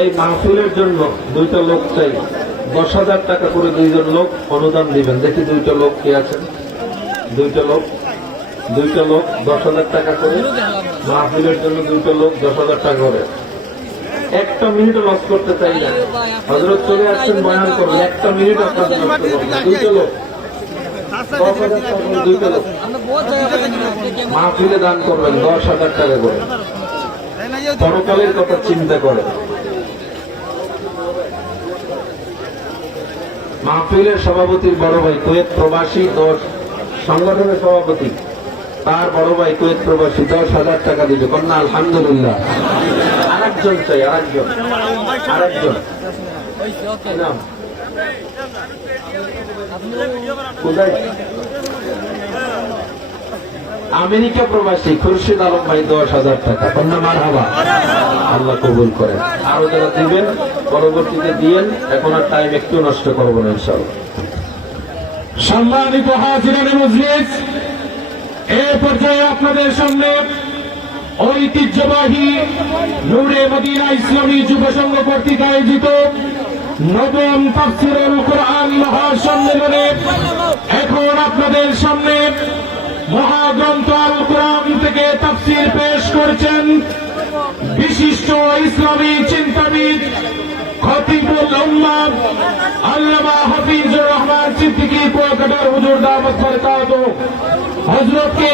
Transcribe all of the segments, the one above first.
এই মাহফিলের জন্য দুইটা লোক চাই, 10,000 টাকা করে দুইজন লোক অনুদান দিবেন। দেখি দুইটা লোক কে আছেন? দুইটা লোক 10,000 টাকা করে মাহফিলের জন্য, দুইটা লোক 10,000 টাকা করে। একটা মিনিট লস করতে চাই না। হযরত চলে আসছেন বয়ান করবেন, একটা মিনিট আপনাদের নষ্ট করবেন। দুইটা লোক 10,000 টাকা করে, দুইটা লোক মাহফিলে দান করবেন 10,000 টাকা করে। পরকালের কথা চিন্তা করে। মাহফিলের সভাপতির বড় ভাই কুয়েত প্রবাসী 10 সংগঠনের সভাপতি, তার বড় ভাই কুয়েত প্রবাসী 10,000 টাকা দিবে। কন্যা আলহামদুলিল্লাহ। আরেকজন চাই, আরেকজন নাম কোথায়? আমেরিকা প্রবাসী খুরশিদ আলম ভাই 10,000 টাকা। কন্যা মারহাবা, আল্লাহ কবুল করেন। আরো যারা দিবেন পরবর্তীতে দিয়েন, এখন আর টাইম একটু নষ্ট করবো না ইনশাআল্লাহ। সম্মানিত হাজিরানে মজলিস, এই পর্যায়ে আপনাদের সামনে ঐতিহ্যবাহী নূরে মদিনা ইসলামী যুব সংঘ কর্তৃক আয়োজিত নবম তাফসীরুল কোরআন মহাসম্মেলনে এখন আপনাদের সামনে মহাগ্রন্থ আল কোরআন থেকে তাফসীর পেশ করছেন বিশিষ্ট ইসলামী চিন্তাবিদ খতিবুল উম্মাহ আল্লামা হাফিজুর রহমান সিদ্দিকী কুয়াকাটার হুজুর দাওয়াত বরকাতুহু। হযরতকে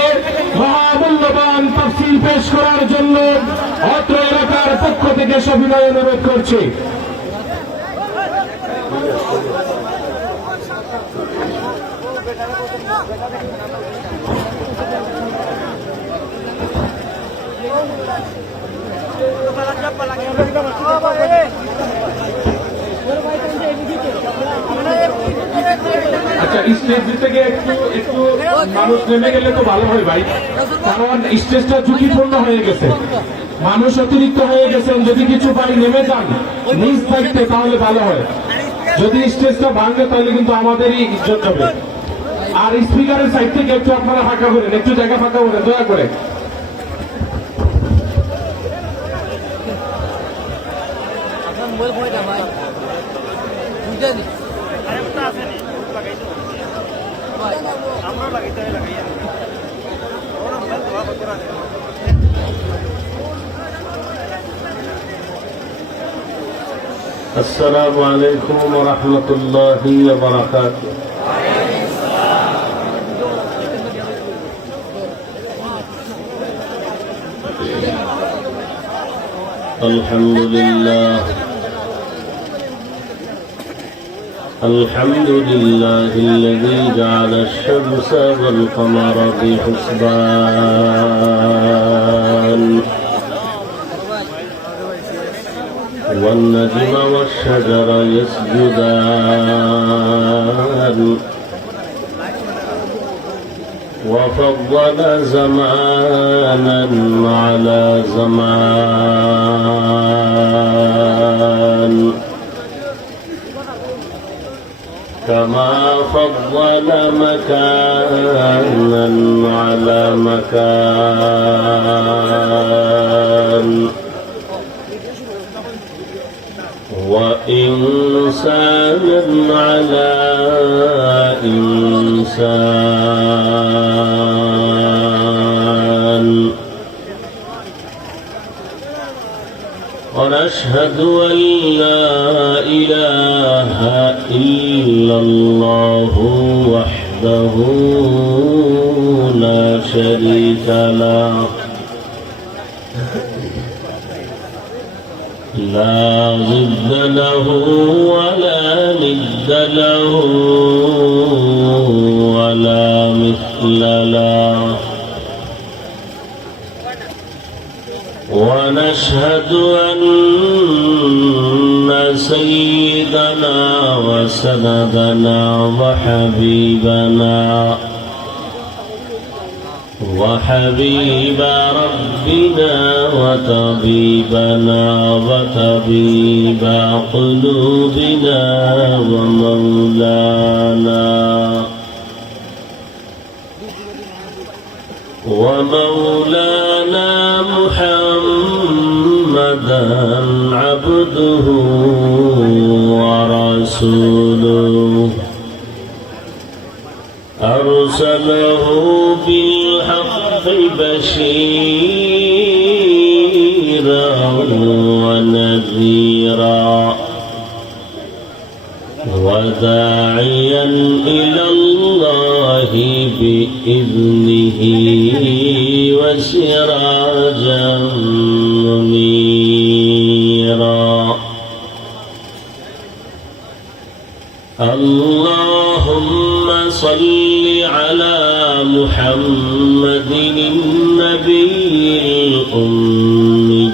মহামূল্যবান তাফসীর পেশ করার জন্য অত্র এলাকার পক্ষ থেকে সবিনয় অনুরোধ করছি। আচ্ছা, স্টেজ থেকে একটু মানুষ নেমে গেলে তো ভালো হয় ভাই, কারণ স্টেজটা ঝুঁকিপূর্ণ হয়ে গেছে, মানুষ অতিরিক্ত হয়ে গেছেন। যদি কিছু ভাই নেমে যান নিজ থাকতে তাহলে ভালো হয়। যদি স্টেজটা ভাঙে তাহলে কিন্তু আমাদেরই ইজ্জত যাবে। আর স্পিকারের সাইড থেকে একটু আপনারা ফাঁকা করেন, একটু জায়গা ফাঁকা করেন দয়া করে। আসসালামু আলাইকুম ওয়া রাহমাতুল্লাহি ওয়া বারাকাতুহু। আলহামদুলিল্লাহ الحمد لله الذي جعل الشمس والقمر بحسبان والنجم والشجر يسجدان وفضل زمانا على زمان كما فضل مكانا على مكان وإنسانا على إنسان ونشهد أن لا إله إلا الله وحده لا شريك له لا ضد له ولا ند له ولا مثل له ونشهد أن سيدنا وسندنا وحبيب ربنا وطبيبنا وطبيب قلوبنا ومولانا محمدا عبده ورسوله أرسله بالحق بشيرا ونذيرا وداعيا إلى الله بإذنه وسراجا منيرا اللهم صل على محمد النبي الأمي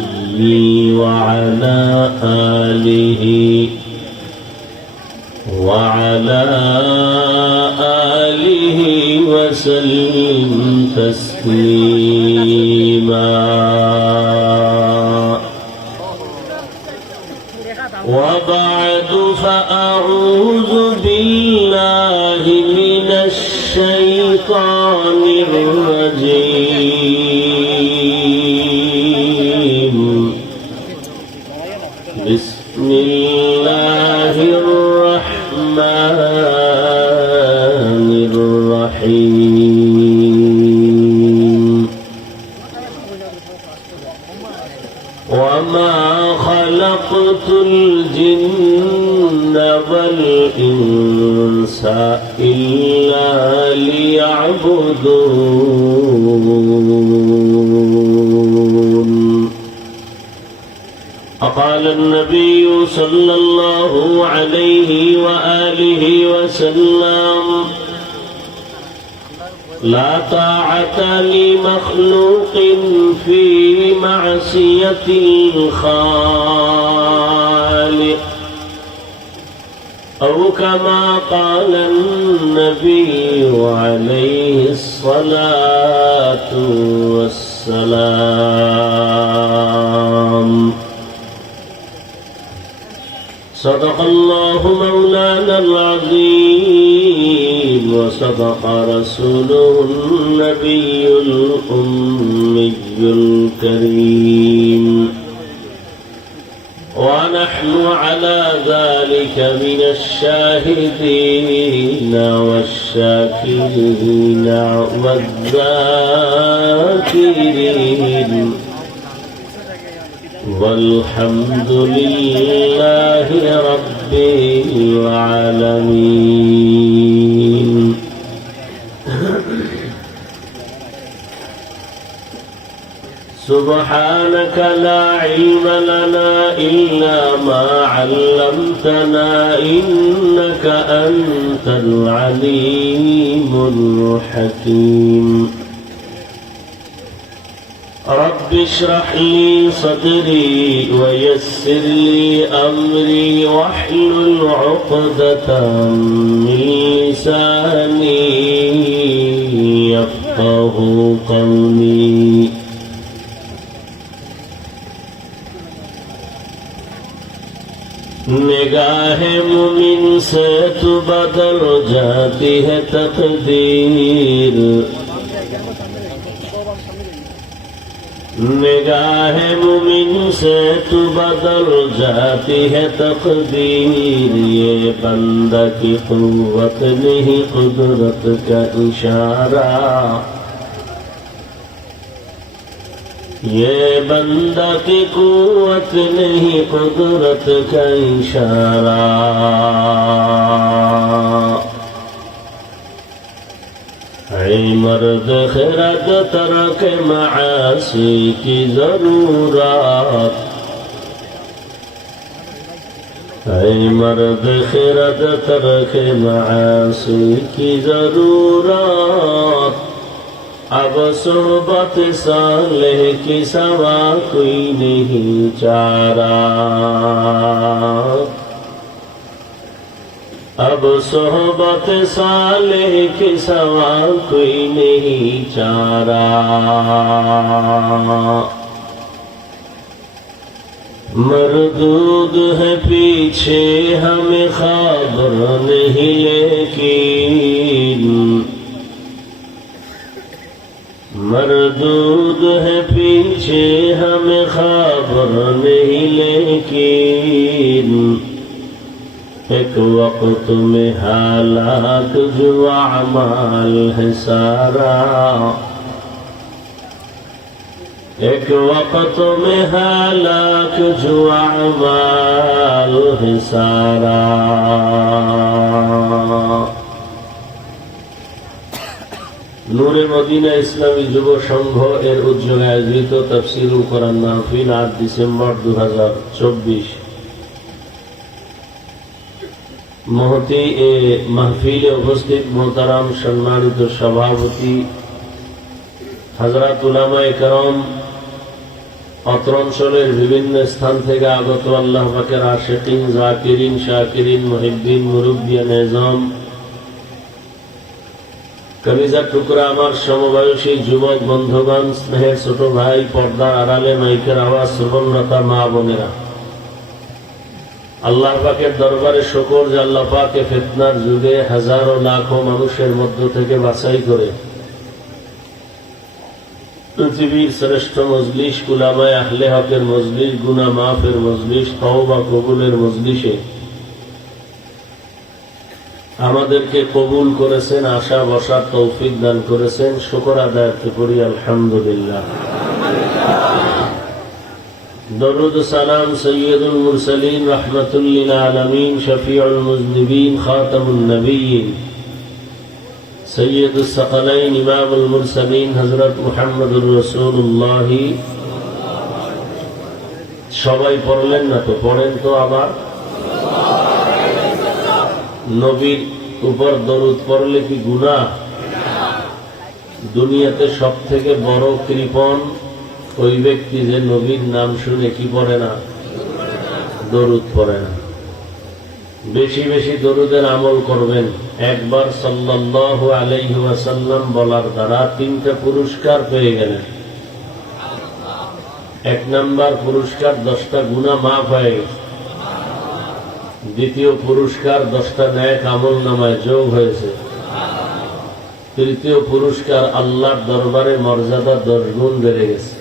وعلى آله وسلم تسليما وبعد فأعوذ بالله من الشيطان الرجيم بسم الله الرحمن الرحيم وما خلقت الجن والإنس إلا ليعبدون وقال النبي صلى الله عليه وآله وسلم لا طاعة لمخلوق في معصية الخالق أو كما قال النبي عليه الصلاة والسلام صدق الله مولانا العظيم وصدق رسوله النبي الأمي الكريم ونحن على ذلك من الشاهدين والشاكرين والذاكرين والحمد لله رب العالمين سبحانك لا علم لنا إلا ما علمتنا إنك أنت العليم الحكيم رب اشرح لي صدري ويسر لي أمري واحلل عقدة من لساني يفقه قولي निगाह मुमिन से तो बदल जाती है तकदीर निगाह मुमिन से तो बदल जाती है तकदीर ये बंदा की कुव्वत नहीं कुदरत का इशारा ये बंदा की कुव्वत नहीं कुदरत का इशारा ऐ मर्द खिरद तरक मासी की जरूरत ऐ मर्द खिरद तरक मासी की जरूरत अब सोहबत सालेह की सवा कोई नहीं चारा अब सोहबत सालेह की सवा कोई नहीं चारा मरदूद है पीछे हमें खबर नहीं लेकिन मरदूद है पीछे हमें खबर नहीं, लेकिन एक वक्त में हालात जो अमाल है सारा, एक वक्त में हालात जो अमाल है सारा। নূরে মদিনা ইসলামী যুব সংঘ এর উদ্যোগে আয়োজিত তাফসীরুল কোরআন মাহফিল ৮ ডিসেম্বর ২০২৪ মহতি এ মাহফিলে উপস্থিত মোহতারাম সম্মানিত সভাপতি হযরত উলামায়ে কেরাম, অত্র অঞ্চলের বিভিন্ন স্থান থেকে আগত আল্লাহ পাকের আশিকিন, জাকিরিন, শাকিরিন, মুহিব্বিন, মুরব্বিয়ান এজম, কলিজার টুকরা আমার সমবয়সী যুবক বন্ধুগণ, স্নেহের ছোট ভাই, পর্দার আড়ালে মাইকের আওয়াজ শ্রবণরতা মা বোনেরা, আল্লাহ পাকের দরবারে শুকর যে আল্লাহ পাক ফিতনার যুগে হাজারো লাখো মানুষের মধ্য থেকে বাছাই করে পৃথিবীর শ্রেষ্ঠ মজলিস, উলামায়ে আহলে হকের মজলিস, গুনাহ মাফের মজলিস, তওবা কবুলের মজলিসে আমাদেরকে কবুল করেছেন, আশা বসার তৌফিক দান করেছেন। শুকর আদায় করি আলহামদুলিল্লাহ। দরুদ সালাম সৈয়দুল মুরসালিন, রাহমাতুল লিল আলামিন, শফিউল মুজনিবিন, খাতামুন নবিয়্যিন, সৈয়দুস সাকালাইন, ইমামুল মুরসালিন হযরত মুহাম্মদুর রাসূলুল্লাহ। সবাই পড়লেন না তো? পড়েন তো আবার। নবীর উপর দরুদ পড়লে কি গুনাহ? দুনিয়াতে সব থেকে বড় কৃপণ ওই ব্যক্তি যে নবীর নাম শুনে কি পড়ে না, দরুদ পড়ে না। বেশি বেশি দরুদের আমল করবেন। একবার সাল্লাল্লাহু আলাইহি ওয়াসাল্লাম বলার দ্বারা 3টা পুরস্কার পেয়ে গেলেন। 1 নাম্বার পুরস্কার 10টা গুনাহ মাফ হয়ে গেছে। দ্বিতীয় পুরস্কার 10টা নেক আমল নামায় যোগ হয়েছে। তৃতীয় পুরস্কার আল্লাহর দরবারে মর্যাদা 10 গুণ বেড়ে গেছে।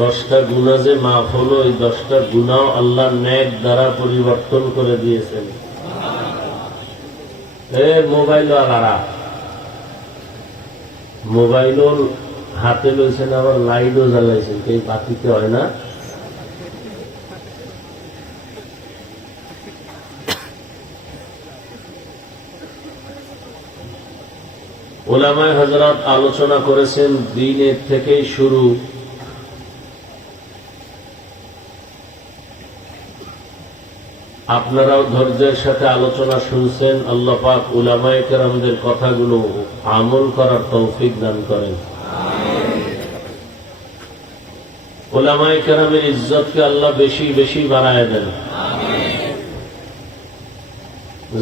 10টা গুনাহ যে মাফ হলো, এই 10টা গুনাহ আল্লাহর নেক দ্বারা পরিবর্তন করে দিয়েছেন। মোবাইল আলারা মোবাইল হাতে লইছেন, আবার লাইটও জ্বালাইছেন, এই বাতিতে হয় না। উলামায়ে হযরত আলোচনা করেছেন দিনের থেকেই শুরু, আপনারাও ধৈর্যের সাথে আলোচনা শুনছেন। আল্লাহ পাক উলামায়ে কেরামদের কথাগুলো আমল করার তৌফিক দান করেন। উলামায়ে কেরামের ইজ্জতকে আল্লাহ বেশি বেশি বাড়ায় দেন।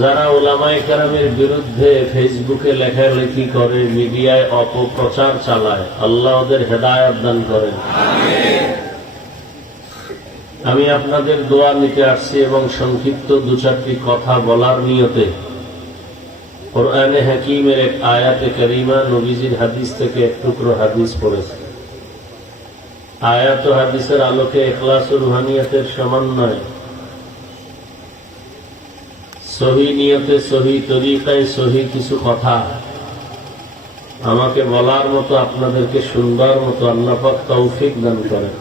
যারা উলামায়ে কেরামের বিরুদ্ধে ফেসবুকে লেখালেখি করে, মিডিয়ায় অপপ্রচার চালায়, আল্লাহ ওদের হেদায়েত দান করেন। আমি আপনাদের দোয়া নিতে আসছি এবং সংক্ষিপ্ত 2-4টি কথা বলার নিয়তে কোরআনে হাকিমের এক আয়াতে কারিমা, নবীজির হাদিস থেকে এক টুকরো হাদিস পড়েছি। আয়াত ও হাদিসের আলোকে ইখলাস ও রুহানিয়াতের সমন্বয়, সহি নিয়তে, সহি তরিকায়, সহি কিছু কথা আমাকে বলার মতো, আপনাদেরকে শুনবার মতো আল্লাহ পাক তৌফিক দান করেন।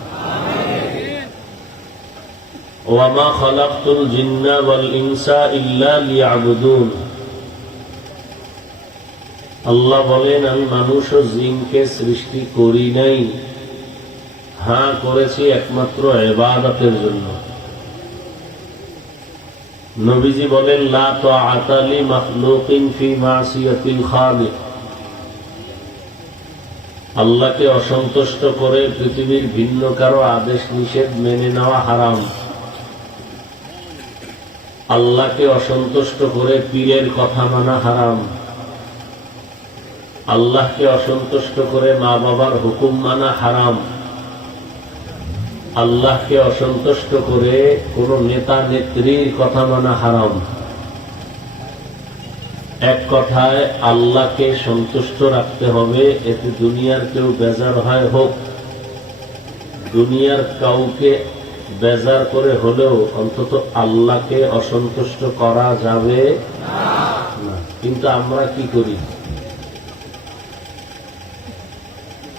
ওয়ামা খালাকতুল জিন্না ওয়াল ইনসা ইল্লা লিয়াবুদুন। আল্লাহ বলেন, আমি মানুষ ও জিনকে সৃষ্টি করি নাই, হ্যাঁ করেছি একমাত্র ইবাদতের জন্য। নবীজি বলেন, লা তাআতা লি মাখলুকিন ফি মাসিয়াতিল খালিক। আল্লাহকে অসন্তুষ্ট করে পৃথিবীর ভিন্ন কারো আদেশ নিষেধ মেনে নেওয়া হারাম। আল্লাহকে অসন্তুষ্ট করে পীরের কথা মানা হারাম। আল্লাহকে অসন্তুষ্ট করে মা বাবার হুকুম মানা হারাম। আল্লাহকে অসন্তুষ্ট করে কোন নেতা নেত্রীর কথা মানা হারাম। এক কথায় আল্লাহকে সন্তুষ্ট রাখতে হবে, এতে দুনিয়ার কেউ বেজার হয় হোক, দুনিয়ার কাউকে বেজার করে হলেও অন্তত আল্লাহকে অসন্তুষ্ট করা যাবে না। কিন্তু আমরা কি করি?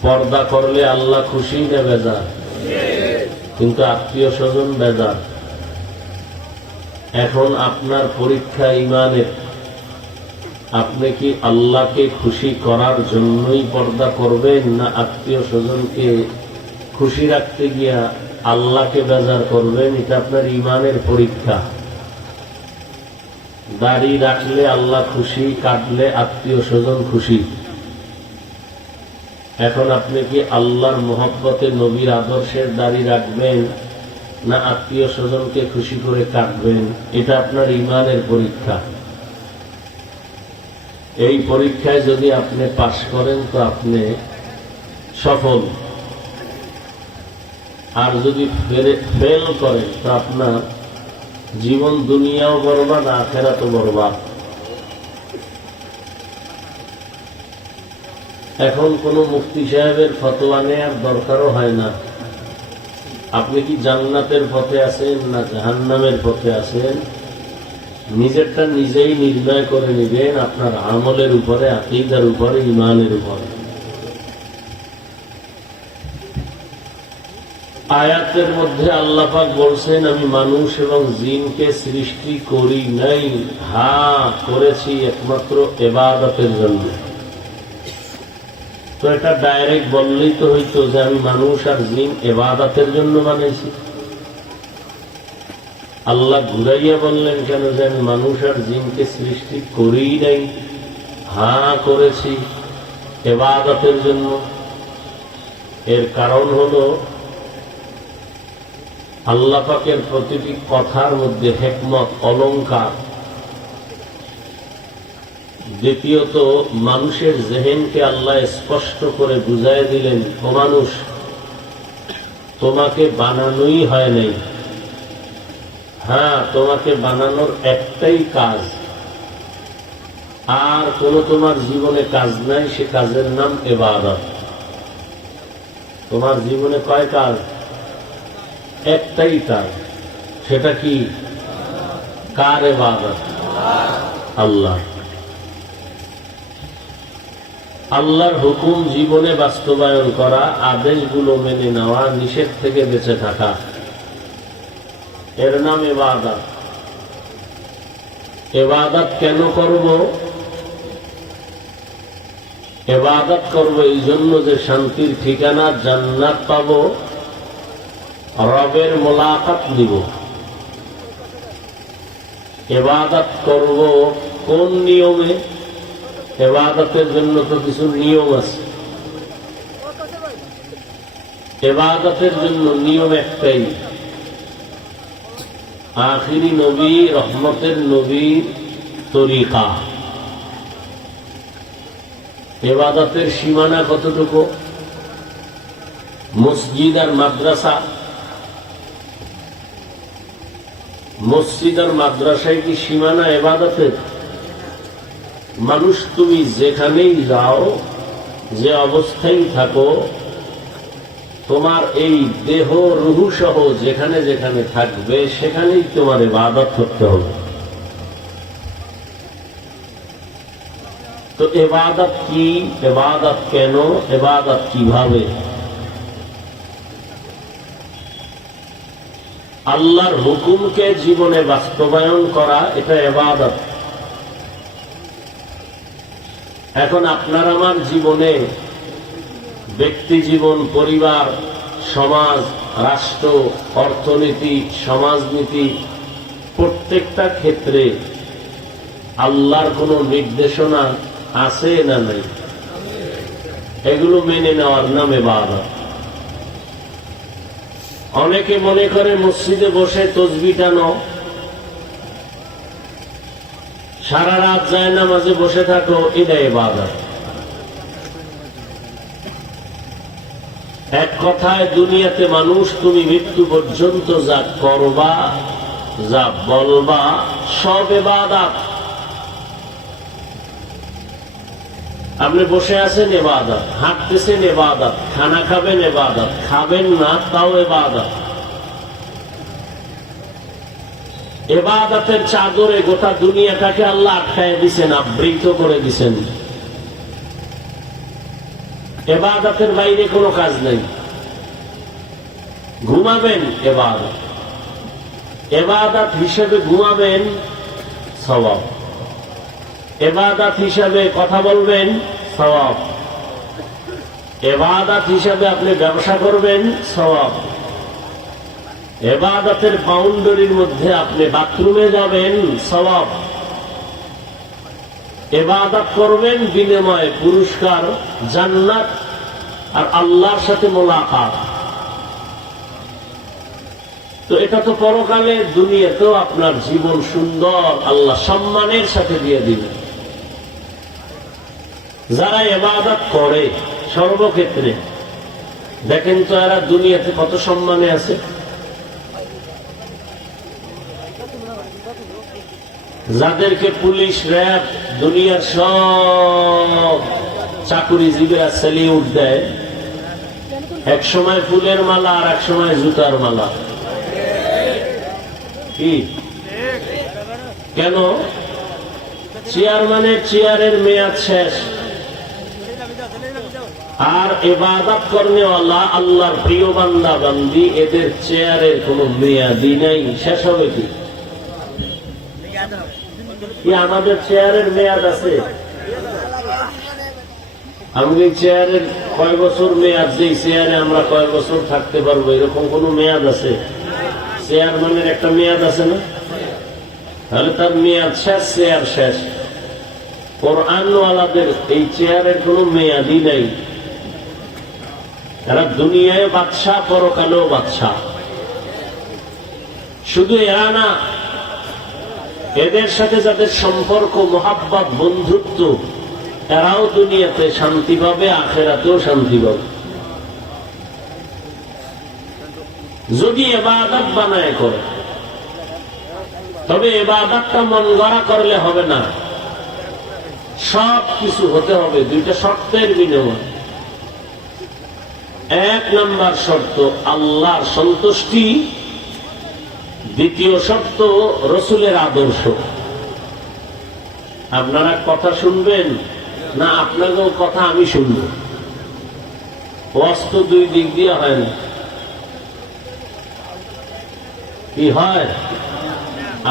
পর্দা করলে আল্লাহ খুশি না বেজার? কিন্তু আত্মীয় স্বজন বেজার। এখন আপনার পরীক্ষা ইমানের, আপনি কি আল্লাহকে খুশি করার জন্যই পর্দা করবেন, না আত্মীয় স্বজনকে খুশি রাখতে গিয়া আল্লাহকে বেজার করবেন? এটা আপনার ইমানের পরীক্ষা। দাড়ি রাখলে আল্লাহ খুশি, কাটলে আত্মীয় স্বজন খুশি। এখন আপনি কি আল্লাহর মোহব্বতে নবীর আদর্শের দাড়ি রাখবেন, না আত্মীয় স্বজনকে খুশি করে কাটবেন? এটা আপনার ইমানের পরীক্ষা। এই পরীক্ষায় যদি আপনি পাশ করেন তো আপনি সফল, আর যদি ফেল করেন তো আপনার জীবন দুনিয়াও বরবাদ, আখেরাতও বরবাদ। এখন কোন মুফতি সাহেবের ফতোয়া নেওয়ার দরকারও হয় না। আপনি কি জান্নাতের পথে আছেন না জাহান্নামের পথে আছেন, নিজেরটা নিজেই নির্ণয় করে নেবেন আপনার আমলের উপরে, আকীদার উপরে, ঈমানের উপরে। আয়াতের মধ্যে আল্লাহ পাক বলছেন, আমি মানুষ এবং জিনকে সৃষ্টি করি নাই, হ্যাঁ করেছি একমাত্র ইবাদতের জন্য। তো এটা ডাইরেক্ট বললেই তো হইতো যে আমি মানুষ আর জিন ইবাদতের জন্য বানাইছি। আল্লাহ ঘুরাইয়া বললেন কেন যে আমি মানুষ আর জিনকে সৃষ্টি করি নাই, হ্যাঁ করেছি ইবাদতের জন্য? এর কারণ হলো আল্লাহ পাকের প্রতিটি কথার মধ্যে হিকমত, অলংকার। দ্বিতীয়ত, মানুষের জেহেনকে আল্লাহ স্পষ্ট করে বুঝাই দিলেন, ও মানুষ, তোমাকে বানানোই হয় নাই, হ্যাঁ তোমাকে বানানোর একটাই কাজ, আর কোন তোমার জীবনে কাজ নাই, সে কাজের নাম ইবাদত। তোমার জীবনে কয় কাজ? একটাই কাজ। সেটা কি? কার ইবাদত? আল্লাহ। আল্লাহর হুকুম জীবনে বাস্তবায়ন করা, আদেশগুলো মেনে নেওয়া, নিষেধ থেকে বেঁচে থাকা, এর নাম ইবাদত। ইবাদত কেন করব? ইবাদত করব এই জন্য যে শান্তির ঠিকানা জান্নাত পাব, রবের মোলাকাত নিব। ইবাদত করব কোন নিয়মে? ইবাদতের জন্য তো কিছু নিয়ম আছে। ইবাদতের জন্য নিয়ম একটাই, আখিরি নবী, রহমতের নবীর তরিকা। ইবাদতের সীমানা কতটুকু? মসজিদ আর মাদ্রাসা। মসজিদ আর মাদ্রাসায় কি সীমানা ইবাদতের? মানুষ তুমি যেখানেই যাও, যে অবস্থায় থাকো, তোমার এই দেহ রুহু সহ যেখানে যেখানে থাকবে সেখানেই তোমার ইবাদত করতে হবে। তো ইবাদত কি? ইবাদত কেন? ইবাদত কিভাবে? আল্লাহর হুকুমকে জীবনে বাস্তবায়ন করা, এটা ইবাদত। এখন আপনার আমার জীবনে, ব্যক্তি জীবন, পরিবার, সমাজ, রাষ্ট্র, অর্থনীতি, সমাজনীতি, প্রত্যেকটা ক্ষেত্রে আল্লাহর কোন নির্দেশনা আছে না নাই? এগুলো মেনে নেওয়ার নাম ইবাদত। অনেকে মনে করে মসজিদে বসে তাসবিহ টানো, সারা রাত যায় নামাজে বসে থাকো, এটা ইবাদত। এক কথায় দুনিয়াতে মানুষ তুমি মৃত্যু পর্যন্ত যা করবা, যা বলবা, সব ইবাদত। আপনি বসে আছেন ইবাদত, হাঁটতেছেন ইবাদত, খানা খাবেন ইবাদত, খাবেন না তাও ইবাদত। ইবাদতের চাদরে গোটা দুনিয়াটাকে আল্লাহ আটকায় দিছেন, আবৃত করে দিছেন। ইবাদতের বাইরে কোনো কাজ নেই। ঘুমাবেন ইবাদত, ইবাদত হিসেবে ঘুমাবেন সওয়াব, ইবাদত হিসাবে কথা বলবেন সওয়াব, ইবাদত হিসাবে আপনি ব্যবসা করবেন সওয়াব, ইবাদতের বাউন্ডারির মধ্যে আপনি বাথরুমে যাবেন সওয়াব, ইবাদত করবেন বিনিময়ে পুরস্কার জান্নাত আর আল্লাহর সাথে মোলাকাত। তো এটা তো পরকালে, দুনিয়াতেও আপনার জীবন সুন্দর আল্লাহ সম্মানের সাথে দিয়ে দিবেন। যারা ইবাদত করে সর্বক্ষেত্রে, দেখেন তো এরা দুনিয়াতে কত সম্মানে আছে। যাদেরকে পুলিশ, র্যাব, দুনিয়ার সব চাকুরিজীবীরা সেলিউট দেয়, এক সময় ফুলের মালা আর এক সময় জুতার মালা। কি কেন? চেয়ারম্যানের চেয়ারের মেয়াদ শেষ, আর ইবাদত করেওয়ালা আল্লাহর প্রিয় বান্দা বান্দি, এদের চেয়ারের কোনো মেয়াদই নাই, শেষ হবে কি? আমাদের চেয়ারের মেয়াদ আছে? আমি এই চেয়ারের কয় বছর মেয়াদ, যে চেয়ারে আমরা কয় বছর থাকতে পারবো, এরকম কোন মেয়াদ আছে? চেয়ারম্যানের একটা মেয়াদ আছে না? তাহলে তার মেয়াদ শেষ, চেয়ার শেষ। কোরআনওয়ালাদের এই চেয়ারের কোন মেয়াদই নাই। এরা দুনিয়ায় বাদশা, পরকালেও বাদশা। শুধু এরা না, এদের সাথে যাদের সম্পর্ক, মোহাব্বত, বন্ধুত্ব, এরাও দুনিয়াতে শান্তি পাবে, আখেরাতেও শান্তি পাবে। যদি ইবাদত বানায় করে, তবে ইবাদতটা মন গড়া করলে হবে না, সব কিছু হতে হবে দুইটা শর্তের বিনিময়ে। এক নাম্বার শর্ত আল্লাহর সন্তুষ্টি, দ্বিতীয় শর্ত রসুলের আদর্শ। আপনারা কথা শুনবেন না আপনাকেও কথা আমি শুনব? ওয়াজ তো দুই দিক দিয়ে হয় না। কি হয়?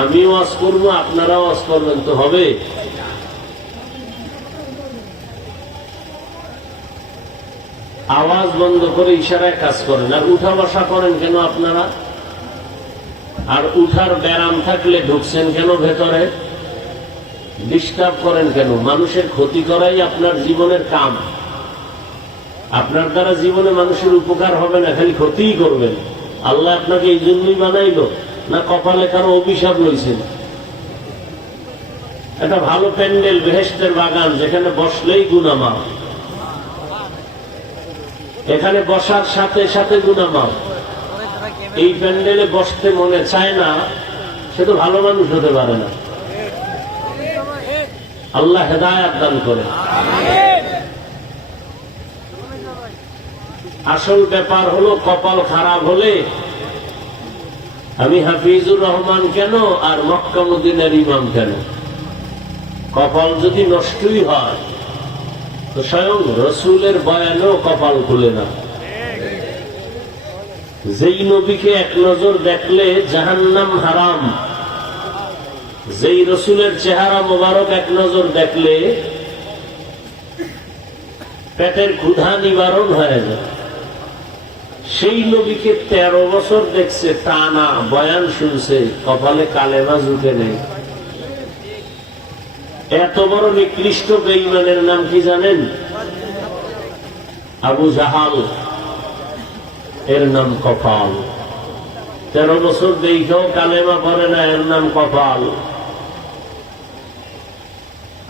আমি ওয়াজ করবো, আপনারা ওয়াজ করবেন, তো হবে? আওয়াজ বন্ধ করে ইশারায় কাজ করেন, আর উঠা বসা করেন কেন আপনারা? আর উঠার ব্যারাম থাকলে ঢুকছেন কেন ভেতরে? ডিস্টার্ব করেন কেন? মানুষের ক্ষতি করাই আপনার জীবনের কাম। আপনার দ্বারা জীবনে মানুষের উপকার হবে না, খালি ক্ষতিই করবেন। আল্লাহ আপনাকে এই জন্যই বানাইল না কপালে কারো অভিশাপ লইছেন? একটা ভালো প্যান্ডেল, বেহেশতের বাগান, যেখানে বসলেই গুনাহ মাফ, এখানে বসার সাথে সাথে গুনাহ মাফ। এই প্যান্ডেলে বসতে মনে চায় না, সে তো ভালো মানুষ হতে পারে না। আল্লাহ হেদায়েত দান করে। আসল ব্যাপার হলো, কপাল খারাপ হলে আমি হাফিজুর রহমান কেন আর মক্কা মদিনার ইমাম কেন? কপাল যদি নষ্টই হয় তো স্বয়ং রসুলের বয়ানেও কপাল খুলে না। যেই নবীকে এক নজর দেখলে জাহান্নাম হারাম, যেই রসুলের চেহারা মোবারক এক নজর দেখলে পেটের ক্ষুধা নিবারণ হয়ে যায়, সেই নবীকে 13 বছর দেখছে, টানা বয়ান শুনছে, কপালে কালেমা জুটে নেই। এত বড় নিকৃষ্ট বেঈমানের নাম কি জানেন? আবু জাহাল। এর নাম কপাল। 13 বছর দেখেও কালেমা পড়ে না, এর নাম কপাল।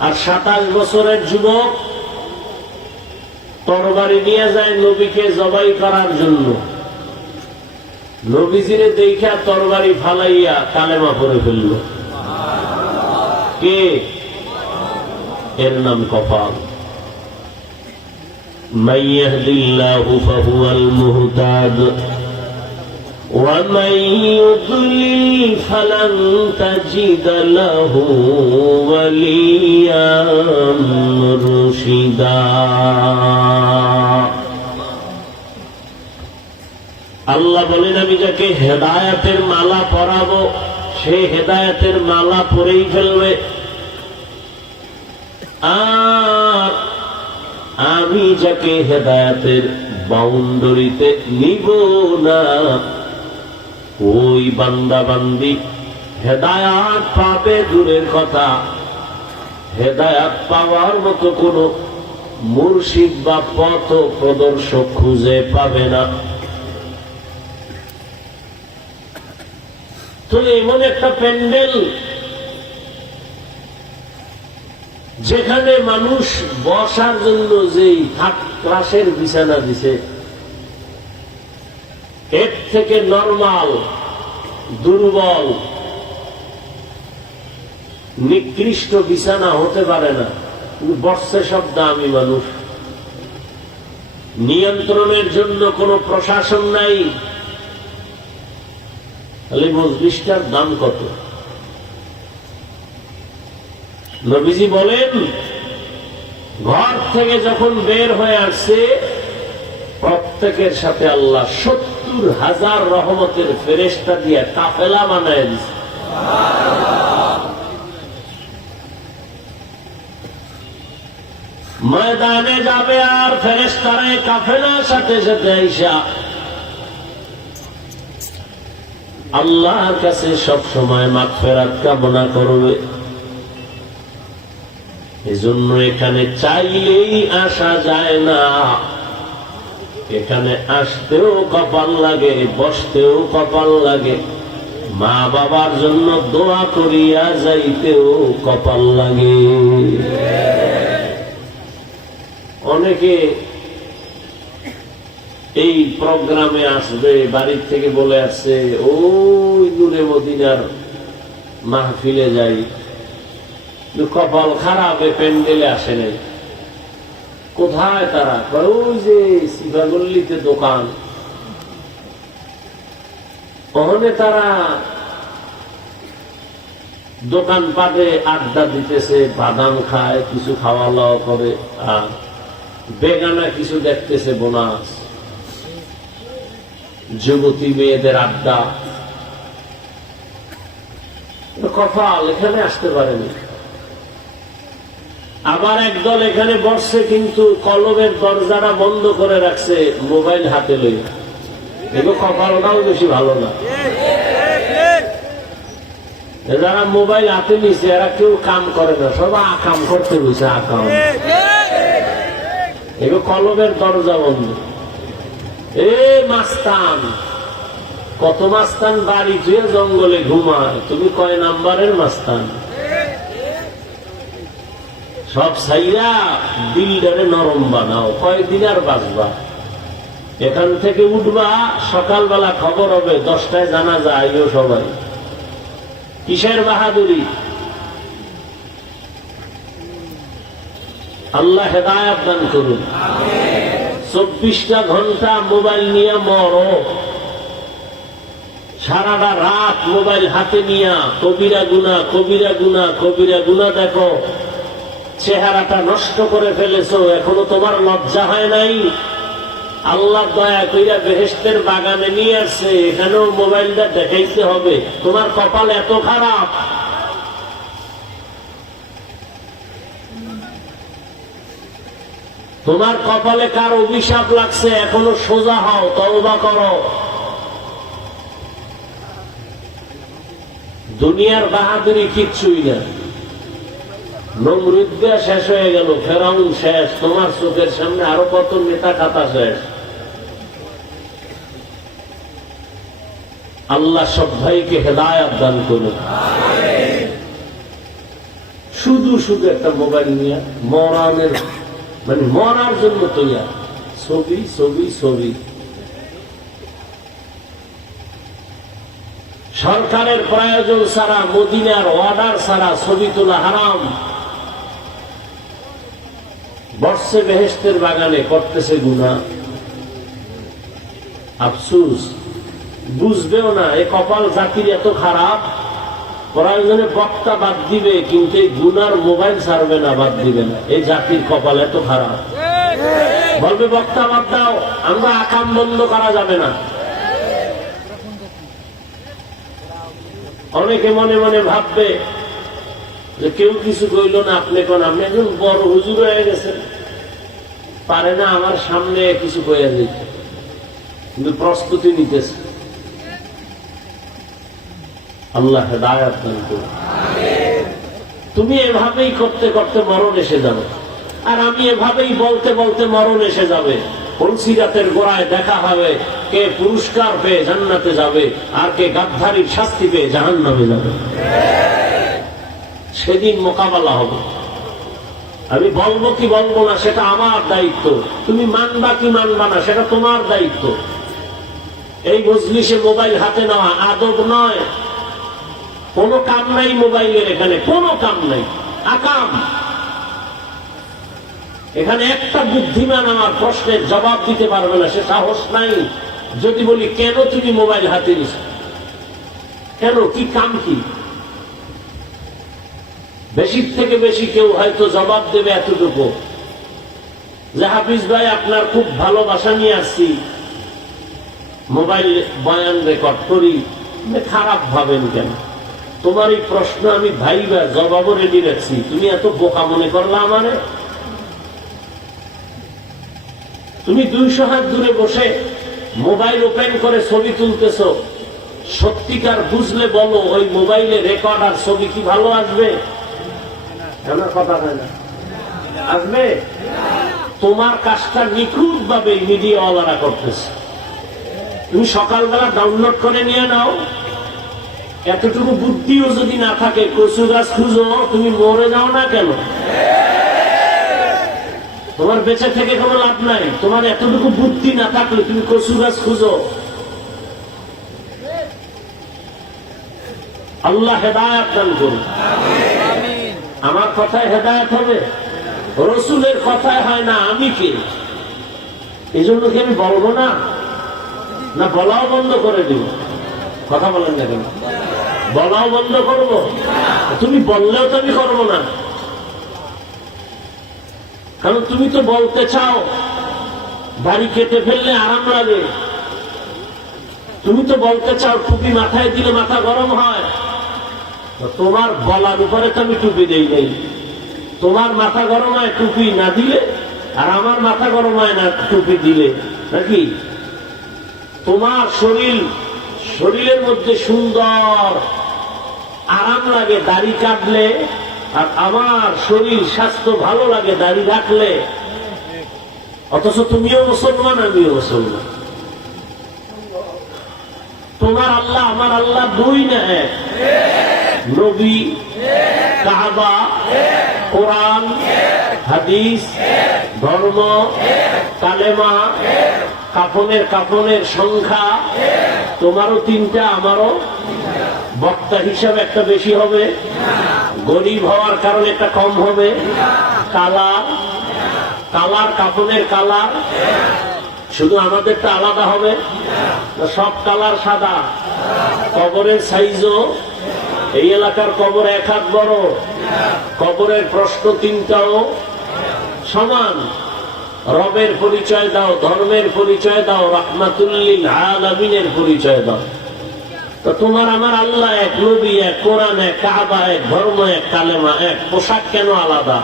আর 27 বছরের যুবক তরবারি নিয়ে যায় নবীকে জবাই করার জন্য, নবীজিরে দেখা তরবারি ফালাইয়া কালেমা পড়ে ফেলল। কে? এর নাম কপাল। من يهد الله فهو المهتد ومن يضلل فلن تجد له وليا مرشدا আল্লাহ বলেন আমি যাকে হেদায়েতের মালা পরাবো সে হেদায়েতের মালা পরেই ফেলবে আর আমি যাকে হেদায়েতের বাউন্ডারিতে নিব না ওই বান্দা বান্দি হেদায়াত পাবে দূরের কথা, হেদায়াত পাওয়ার মতো কোন মুর্শিদ বা পথ প্রদর্শক খুঁজে পাবে না। তো এমন একটা প্যান্ডেল যেখানে মানুষ বসার জন্য যেই থার্ড ক্লাসের বিছানা দিছে, এর থেকে নরমাল দুর্বল নিকৃষ্ট বিছানা হতে পারে না। বসছে সব দামি মানুষ, নিয়ন্ত্রণের জন্য কোনো প্রশাসন নাই, তাহলে মজলিসটার দাম কত? নবীজি বলেন ঘর থেকে যখন বের হয়ে আসছে প্রত্যেকের সাথে আল্লাহ 70,000 রহমতের ফেরেশতা দিয়ে কাফেলা বানায় দিছে। ময়দানে যাবে আর ফেরেশতারা কাফেলার সাথে সাথে আইসা আল্লাহর কাছে সব সময় মাগফিরাত কামনা করবে। এজন্য এখানে চাইলেই আসা যায় না, এখানে আসতেও কপাল লাগে, বসতেও কপাল লাগে, মা বাবার জন্য দোয়া করিয়া যাইতেও কপাল লাগে। অনেকে এই প্রোগ্রামে আসবে, বাড়ির থেকে বলে আসছে ওই দূরে মদিনার মাহফিলে যাই, কপাল খারাপ, প্যান্ডেলে আসে নাই। কোথায় তারা? ওই যে শিবাগল্লিতে দোকান, ওখানে তারা দোকান পাটে আড্ডা দিতেছে, বাদাম খায়, কিছু খাওয়া দাওয়া করে, আর বেগানা কিছু দেখতেছে, বোনাস, যুবতী মেয়েদের আড্ডা। কপাল, এখানে আসতে পারেনি। আবার একদল এখানে বসছে কিন্তু কলমের দরজাটা বন্ধ করে রাখছে, মোবাইল হাতে লইয়া। এগুলো কপালটাও বেশি ভালো না। যারা মোবাইল হাতে নিছে এরা কেউ কাম করে না, সব আকাম করতে বসে, আকাম। এগুলো কলমের দরজা বন্ধ। এ মাস্তান, কত মাস্তান বাড়ি ধুয়ে জঙ্গলে ঘুমায়, তুমি কয় নাম্বারের মাস্তান? সব সাইরা দিলটারে নরম বানাও, কয়েকদিন আর বাঁচবা। এখান থেকে উঠবা, সকালবেলা খবর হবে 10টায় জানাজা, আইও সবাই। কিসের বাহাদুরি? আল্লাহ হেদায়েত দান করুন। 24টা ঘন্টা মোবাইল নিয়ে মরো, সারাটা রাত মোবাইল হাতে নিয়া কবিরা গুনাহ, কবিরা গুনাহ, কবিরা গুনাহ দেখো, চেহারাটা নষ্ট করে ফেলেছো, এখনো তোমার লজ্জা হয় নাই? আল্লাহ দয়া কইরা বেহেশতের বাগানে নিয়ে আসছে, এখানেও মোবাইলটা দেখাইতে হবে। তোমার কপাল এত খারাপ। তোমার কপালে কার অভিশাপ লাগছে, এখনো সোজা হও, তওবা করো। দুনিয়ার বাহাদুরি কিচ্ছুই না। নমরুদ শেষ হয়ে গেল, ফেরাউন শেষ, তোমার চোখের সামনে আরো কত নেতা খাতা শেষ। আল্লাহ সব ভাইকে হেদায়েত দান করুন। শুধু শুধু একটা মোবাইল নিয়ে মরানের, মানে মরার জন্য তৈরি, ছবি ছবি ছবি। সরকারের প্রয়োজন ছাড়া, মদিনার অর্ডার ছাড়া ছবি তোলা হারাম। বসছে বেহেশতের বাগানে, করতেছে গুনাহ। আফসুস, বুঝবেও না এ কপাল জাতির এত খারাপ, প্রয়োজনে বক্তা বাদ দিবে কিন্তু এই গুনার মোবাইল ছাড়বে না, বাদ দিবে না। এই জাতির কপাল এত খারাপ, বলবে বক্তা বাদ দাও, আমরা আকাম বন্ধ করা যাবে না। অনেকে মনে মনে ভাববে যে কেউ কিছু কইল না, আপনি কোন, আপনি একজন বড় হুজুর হয়ে গেছেন, পারে না আমার সামনে কিছু কইয়া দিতে, কিন্তু প্রস্তুতি নিতেছে। আল্লাহ হেদায়েত দান করুন। তুমি এভাবেই করতে করতে মরণ এসে যাবে, আর আমি এভাবেই বলতে বলতে মরণ এসে যাবে। ফুলসিরাতের গোড়ায় দেখা হবে কে পুরস্কার পেয়ে জান্নাতে যাবে আর কে গাদ্দারির শাস্তি পেয়ে জাহান্নামে যাবে। সেদিন মোকাবেলা হবে। আমি বলবো কি বলবো না সেটা আমার দায়িত্ব, তুমি মানবা কি মানবা না সেটা তোমার দায়িত্ব। এই মজলিসে মোবাইল হাতে নেওয়া আদব নয়, কোনো কাম নাই মোবাইলের, এখানে কোনো কাম নাই, আকাম। এখানে একটা বুদ্ধিমান আমার প্রশ্নের জবাব দিতে পারবে না, সে সাহস নাই। যদি বলি কেন তুমি মোবাইল হাতে নিস, কেন, কি কাম কি? বেশি থেকে বেশি কেউ হয়তো জবাব দেবে এতটুকু যে হাফিজ ভাই আপনার খুব ভালোবাসা নিয়ে আসছি, মোবাইল বয়ান রেকর্ড করি, খারাপ ভাবেন কেন? তোমার এই প্রশ্ন আমি ভাইবা জবাবও রেডি রাখছি, তুমি এত বোকা মনে করলা আমারে? তুমি 200 হাত দূরে বসে মোবাইল ওপেন করে ছবি তুলতেছ, সত্যিকার বুঝলে বলো ওই মোবাইলে রেকর্ড আর ছবি কি ভালো আসবে? আমার কথা হয় না, আসবে? তোমার কাজটা নিখুঁত ভাবে মিডিয়াওয়ালারা করতেছে। তুমি সকালবেলা ডাউনলোড করে নিয়ে নাও, এতটুকু বুদ্ধিও যদি না থাকে, কচু গাছ খুঁজো, তুমি মরে যাও না কেন? তোমার বেঁচে থেকে কোনো লাভ নাই। তোমার এতটুকু বুদ্ধি না থাকলে তুমি কচু গাছ খুঁজো। আল্লাহ হেদায়েত দান করুন। আমার কথায় হেদায়েত হবে, রসুলের কথায় হয় না। আমি কে, এই জন্য কি আমি বলবো না? না বলাও বন্ধ করে দিব? কথা বলেন না কেন? বলাও বন্ধ করবো? তুমি বললেও তো আমি করবো না, কারণ তুমি তো বলতে চাও দাড়ি কেটে ফেললে আরাম লাগে, তুমি তো বলতে চাও টুপি মাথায় দিলে মাথা গরম হয়। তোমার বলার উপরে তো আমি টুপি দেই নাই। তোমার মাথা গরম হয় টুপি না দিলে, আর আমার মাথা গরম হয় না টুপি দিলে, নাকি? তোমার শরীরের মধ্যে সুন্দর আরাম লাগে দাড়ি কাটলে, আর আমার শরীর স্বাস্থ্য ভালো লাগে দাড়ি রাখলে। অথচ তুমিও মুসলমান, আমিও মুসলমান। তোমার আল্লাহ আমার আল্লাহ দুই না এক। নবী, কাবা, কোরআন, হাদিস, ধর্ম, কালেমা, কাফনের সংখ্যা, তোমারও 3টা, আমারও। বক্তা হিসাবে একটা বেশি হবে, গরিব হওয়ার কারণে একটা কম হবে। কালার, কাফনের কালার শুধু আমাদেরটা আলাদা হবে, সব কালার সাদা। কবরের সাইজও, এই এলাকার কবর 1 হাত বড়, কবরের প্রশ্ন 3টাও সমান। রবের পরিচয় দাও, ধর্মের পরিচয় দাও, রাহমাতুল্লিল আলামিনের পরিচয় দাও। তো তোমার আমার আল্লাহ এক, নবী এক, কোরআন এক, কাবা এক, ধর্ম এক, কালেমা এক, পোশাক কেন আলাদা?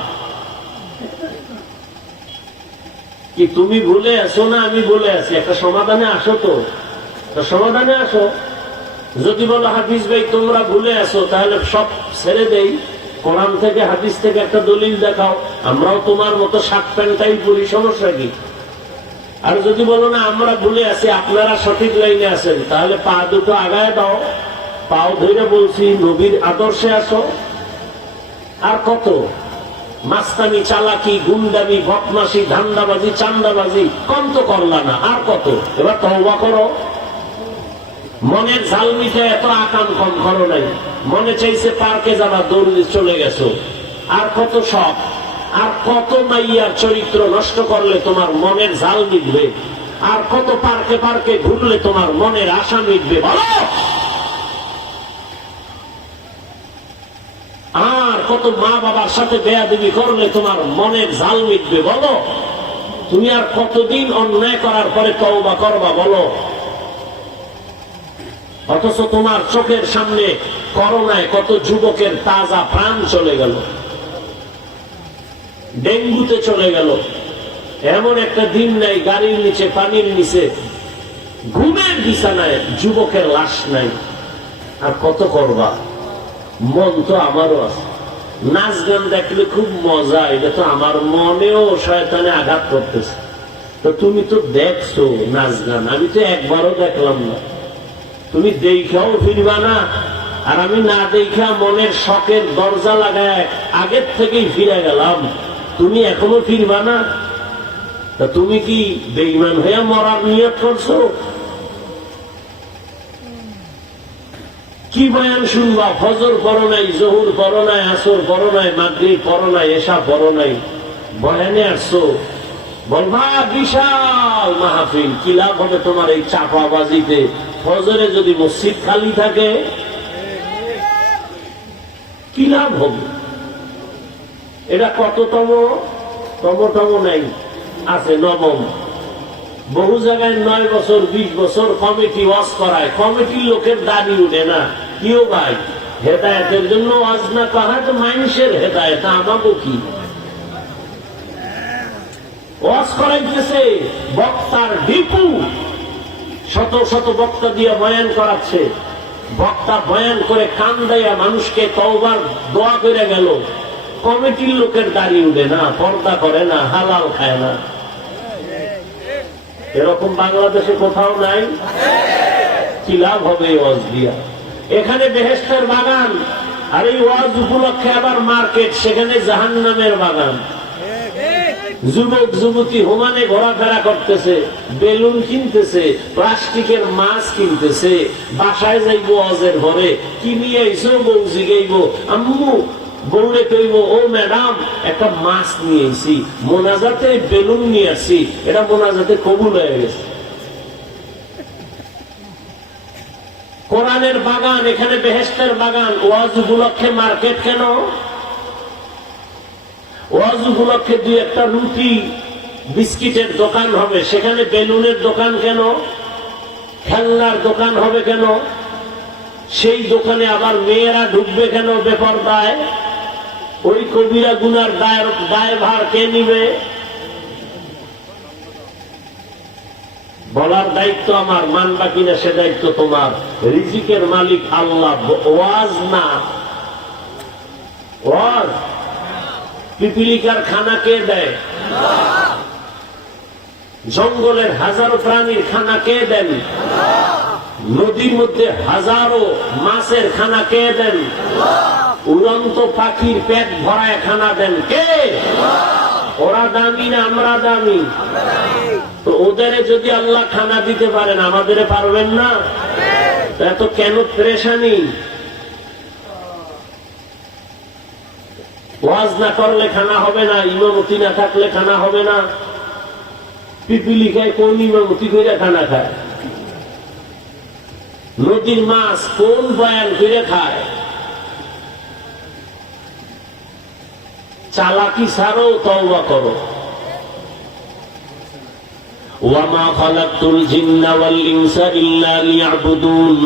কি তুমি ভুলে আসো না আমি ভুলে আছি? একটা সমাধানে আসো তো, সমাধানে আসো। যদি বলো হাফিজ ভাই তোমরা ভুলে আসো, তাহলে সব ছেড়ে দেই, কোরআন থেকে হাদিস থেকে একটা দলিল দেখাও, আমরাও তোমার মতো শার্ট প্যান্টাই পরি, সমস্যা কি? আর যদি বলো না আমরা ভুলে আছি, আপনারা সঠিক লাইনে আছেন, তাহলে পা দুটো আগায় দাও, পাও ধরে বলছি নবীর আদর্শে আসো। আর কত মাস্তানি, চালাকি, গুন্ডামি, বদমাশি, ধান্দাবাজি, চান্দাবাজি কম তো করলা না, আর কত? এবার তওবা করো। মনের ঝালমিতে এত আকাম কম করো নাই। মনে চাইছে পার্কে যাবা, দৌড়ে চলে গেছো। আর কত শখ, আর কত মাইয়ার চরিত্র নষ্ট করলে তোমার মনের জাল মিটবে? আর কত পার্কে পার্কে ঘুরলে তোমার মনের আশা মিটবে বলো? আর কত মা বাবার সাথে বেয়াদবি করলে তোমার মনের জাল মিটবে বলো? তুমি আর কতদিন অন্যায় করার পরে তওবা করবা বলো? অথচ তোমার চোখের সামনে করোনায় কত যুবকের তাজা প্রাণ চলে গেল, ডেঙ্গুতে চলে গেল। এমন একটা দিন নাই গাড়ির নিচে, পানির নিচে, ঘুমের বিছানায় যুবকের লাশ নাই। আর কত করবা? মন তো আমারও আছে, নাচ গান দেখলে খুব মজা, এটা তো আমার মনেও শয়তানে আঘাত করতেছে। তো তুমি তো দেখছো নাচ গান, আমি তো একবারও দেখলাম না। তুমি দেখাও ফিরবা না, আর আমি না দেখা মনের শখের দরজা লাগায় আগের থেকেই ফিরে গেলাম। তুমি এখনো ফিরবা না? তা তুমি কি বেঈমান হয়ে মরার নিয়ত করছো? কি বয়ান শুনবা? ফজর পড়ো নাই, জহুর পড়ো নাই, আসর পড়ো নাই, মাগরিব পড়ো নাই, এশা পড়ো নাই, বয়ানে আসছো। বলবা বিশাল মাহফিল, কি লাভ হবে তোমার এই চাপাবাজিতে? ফজরে যদি মসজিদ খালি থাকে কি লাভ হবে? এটা কততম? তম নাই, আছে নবম। বহু জায়গায় 9 বছর 20 বছর কমিটি ওয়াজ করায়, কমিটির লোকের দাবি উঠে না। কিও ভাই, হেদায়েতের জন্য ওয়াজ না করা তো মানুষের হেদায়েত, আমাকে কি ওয়াজ করাইতেছে? বক্তার ডিপু, শত শত বক্তা দিয়ে বয়ান করাচ্ছে। বক্তা বয়ান করে কান দেয়া মানুষকে তওবার দোয়া করে গেল, কমিটির লোকের দাড়ি উঠে না, পর্দা করে না, হালাল খায় না। এরকম বাংলাদেশে কোথাও নাই। কি লাভ হবে ওয়াজ দিয়া? এখানে বেহেশতের বাগান, আর এই ওয়াজ উপলক্ষে আবার মার্কেট, সেখানে জাহান্নামের বাগান। যুবক যুবতী হোমানে ঘোরাফেরা করতেছে, বেলুন কিনতেছে, প্লাস্টিকের মাছ কিনতেছে, বাসায় যাইবো ওয়াজের ঘরে, কি নিয়ে আইসো? বউ জিগাইব, আম্মু বউরে কইব, ও ম্যাডাম একটা মাছ নিয়ে আইছি, মোনাজাতে বেলুন নিয়ে আসি, এটা মোনাজাতে কবুল হয়ে গেছে। কোরআনের বাগান, এখানে বেহেশতের বাগান। ওয়াজ উপলক্ষে মার্কেট কেন? ওয়াজ উপলক্ষে 2-1টা রুটি বিস্কিটের দোকান হবে, সেখানে বেলুনের দোকান কেন? খেলনার দোকান হবে কেন? সেই দোকানে আবার মেয়েরা ঢুকবে কেন বেপরদায়? ওই কবিরা গুনার দায়ভার কে নিবে? বলার দায়িত্ব আমার, মানবা কিনা সে দায়িত্ব তোমার। রিজিকের মালিক আল্লাহ, ওয়াজ না। ওয়াজ পিপিলিকার খানা কে দেয়? জঙ্গলের হাজারো প্রাণীর খানা কে দেন? নদীর মধ্যে হাজারো মাছের খানা কে দেন? উড়ন্ত পাখির পেট ভরায় খানা দেন কে? ওরা দামি না আমরা দামি? তো ওদের যদি আল্লাহ খানা দিতে পারেন, আমাদের পারবেন না? এত কেন পেরেশানি? ওয়াজ না করলে খানা হবে না, ইমামতি না থাকলে খানা হবে না। পিপিলিকায় কোন ইমামতি করে খানা খায়? নদীর মাছ কোন বয়ান করে খায়? চালাকি ছাড়ো, তওবা করো। ওয়ামা খালাকতুল জিন্না ওয়াল ইনসা ইল্লা লিয়াবুদুন।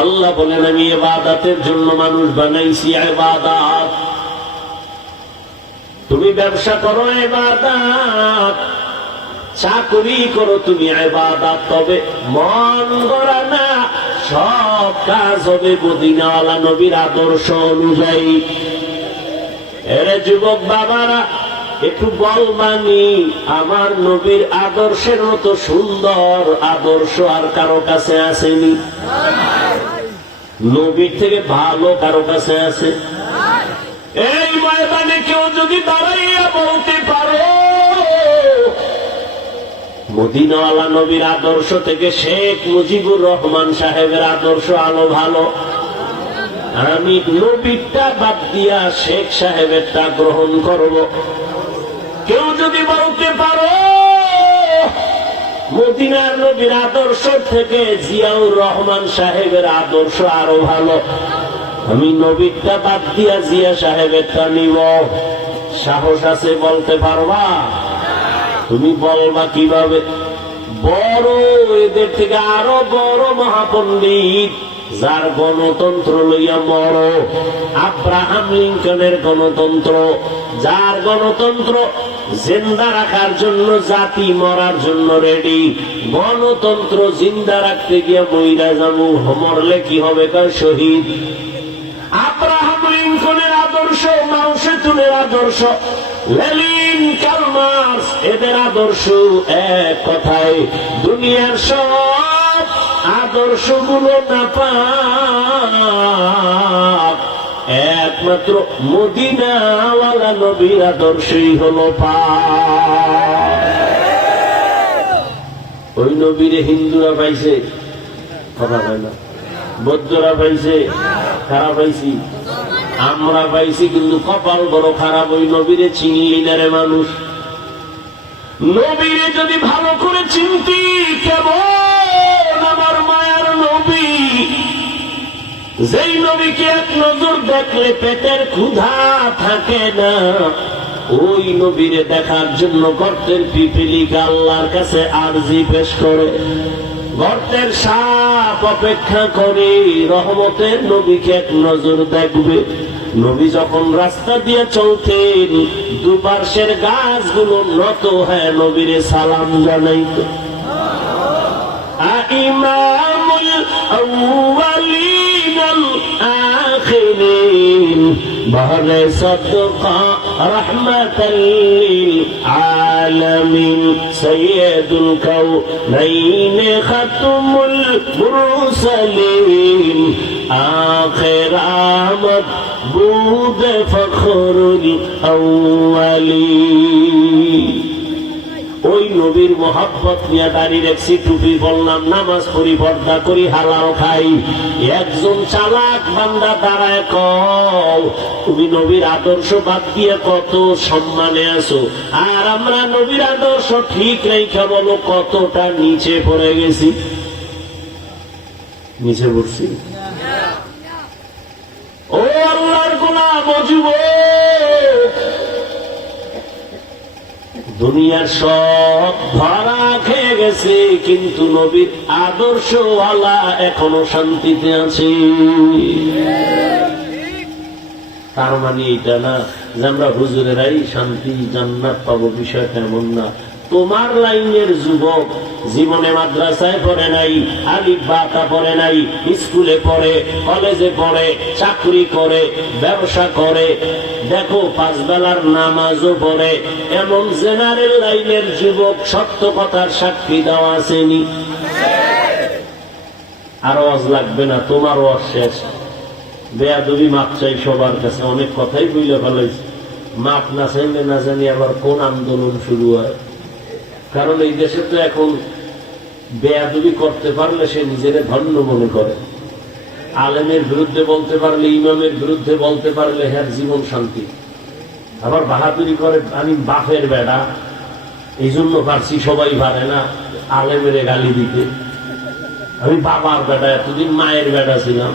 আল্লাহ বলেন, আমি ইবাদতের জন্য মানুষ বানাইছি। ইবাদত, তুমি ব্যবসা করো ইবাদত, চাকরি করো তুমি ইবাদত, তবে মন গড়া না, সব কাজ হবে মদিনাওয়ালা নবীর আদর্শ অনুযায়ী। এরে যুবক বাবারা, একটু বলবানি, আমার নবীর আদর্শের মতো সুন্দর আদর্শ আর কারো কাছে আসেনি। নবীর থেকে ভালো কারো কাছে আছে? এই ময়দানে কেউ যদি দাঁড়াইয়া বলতে পারো মদিনাওয়ালা নবীর আদর্শ থেকে শেখ মুজিবুর রহমান সাহেবের আদর্শ আলো ভালো, আমি নবীরটা বাদ দিয়া শেখ সাহেবেরটা গ্রহণ করব। কেউ যদি বলতে পারো মদিনার নবীর আদর্শ থেকে জিয়াউর রহমান সাহেবের আদর্শ আরো ভালো, আমি নবীরটা বাদ দিয়া জিয়া সাহেবেরটা নিব, সাহস আছে বলতে পারবা? তুমি বলবা কিভাবে? বড় এদের থেকে আরো বড় মহাপণ্ডিত, যার গণতন্ত্র লইয়া বড়, আব্রাহাম লিঙ্কনের গণতন্ত্র, যার গণতন্ত্র জিন্দা রাখার জন্য জাতি মরার জন্য রেডি, গণতন্ত্র জিন্দা রাখতে গিয়া মইরা যাবো, মরলে কি হবে? কয় শহীদ। আব্রাহাম লিঙ্কনের আদর্শ, মাও সেতুনের আদর্শ, লেনিন, কার্ল মার্কস, এদের আদর্শ এক কথায় দুনিয়ার সব আদর্শগুলো না পাক, একমাত্র মদিনাওয়ালা নবীর আদর্শই হলো পাক। ওই নবীরে হিন্দুরা পাইছে, কথা হয় না, বৌদ্ধরা পাইছে, কারা পাইছি? আমরা পাইছি, কিন্তু কপাল বড় খারাপ, ওই নবীরে চিনলি না রে মানুষ। নবীরে যদি ভালো করে চিনতি, কেমন আমার মায়ার নবী, যেই নবীকে এক নজর দেখলে পেটের ক্ষুধা থাকে না, ওই নবীরে দেখার জন্য গর্তের পিপিলিকা আল্লাহর কাছে আরজি পেশ করে, গর্তের সাপ অপেক্ষা করে রহমতের নবীকে এক নজর দেখবে। নবী যখন রাস্তা দিয়ে চলতেন, দুপার্শ্বের গাছগুলো নত হ্যাঁ নবীরে সালাম জানাইত। ইমামুল আউয়ালিন আল আখিরিন বহরে সাদকা রাহমাতাল লিল আলামিন সাইয়্যিদুল কাউনাইন খাতমুল মুরসালিন আখির আমদ বুদ ফখরুল আউয়ালিন। ওই নবীর মোহাব্বত নিয়ে দাঁড়িয়ে রেখছি, টুপি বললাম, নামাজ পড়ি, পর্দা করি, হালাল খাই। একজন চালাক বান্দা দাঁড়ায় কও, তুমি নবীর আদর্শ বাদ দিয়ে কত সম্মানে আছো, আর আমরা নবীর আদর্শ ঠিক রেখে বলো কতটা নিচে পড়ে গেছি। নিচে পড়ছি। ও আল্লাহর গোলাম, ও যুবক, দুনিয়ার সব ধরা খেয়ে গেছে, কিন্তু নবীর আদর্শওয়ালা এখনো শান্তিতে আছে। তার মানে এটা না যে আমরা হুজুরেরাই শান্তি জান্নাত পাবো, বিষয়টা এমন না। তোমার লাইনের যুবক জীবনে মাদ্রাসায় পড়ে নাই, আলিফ বাতা পড়ে নাই, স্কুলে পড়ে, কলেজে পড়ে, চাকরি করে, ব্যবসা করে, দেখো 5 বেলার নামাজও পড়ে, এমন জেনারেল লাইনের যুবক সত্য কথার সাক্ষী দেওয়া আসেনি। আর ওয়াজ লাগবে না, তোমার ওয়াজ শেষ। বেয়াদবি মাপ চাই সবার কাছে, অনেক কথাই বইলে ফেলাইছে, মাপ না চাইলে না জানি আবার কোন আন্দোলন শুরু হয়। কারণ এই দেশে তো এখন বেয়াদবি করতে পারলে সে নিজের ধন্য মনে করে, আলেমের বিরুদ্ধে বলতে পারলে, ইমামের বিরুদ্ধে বলতে পারলে হ্যাঁ জীবন শান্তি। আবার বাহাদুরি করে, আমি বাপের বেটা, এই জন্য পারছি, সবাই পারে না আলেমের গালি দিতে। আমি বাবার বেটা, এতদিন মায়ের বেটা ছিলাম।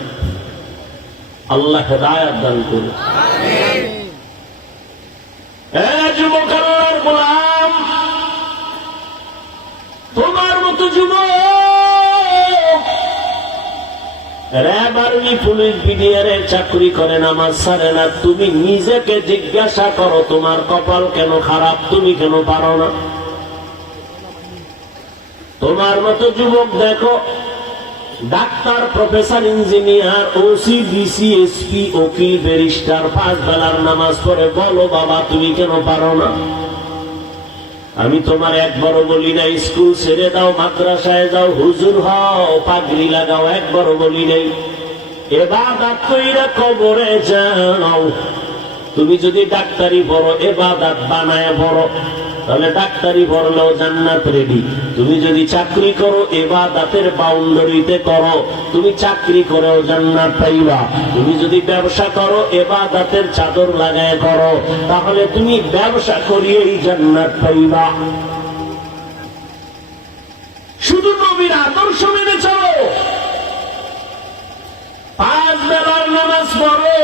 আল্লাহ হেদায়েত দান করুন। যুবক আল্লাহর গোলাম, তোমার মতো যুবক র্যাব, আর্মি, পুলিশ, বিডিআরে চাকরি করে, নামাজ ছাড়ে না। তুমি নিজেকে জিজ্ঞাসা করো, তোমার কপাল কেন খারাপ? তুমি কেন পারো না? তোমার মতো যুবক দেখো, doctor, professor, engineer, OC, DC, SP, উকিল, ব্যারিস্টার, 5 বেলার নামাজ পড়ে, বলো বাবা তুমি কেন পারো না? আমি তোমার একবারও বলি নাই স্কুল ছেড়ে দাও, মাদ্রাসায় যাও, হুজুর হও, পাগড়ি লাগাও, একবারও বলি নাই। ইবাদত কইরা কবরে যাও। তুমি যদি ডাক্তারি পড়ো, ইবাদত বানায় পড়ো। তাহলে ডাক্তারি পড়লেও জান্নাত রেডি। তুমি যদি চাকরি করো ইবাদতের বাউন্ডারিতে করো, তুমি চাকরি করেও জান্নাত পাইবা। তুমি যদি ব্যবসা করো ইবাদতের চাদর লাগায় করো, তাহলে তুমি ব্যবসা করিয়েই জান্নাত পাইবা। শুধু নবীর আদর্শ মেনে চলো, 5 বেলার নামাজ পড়ো।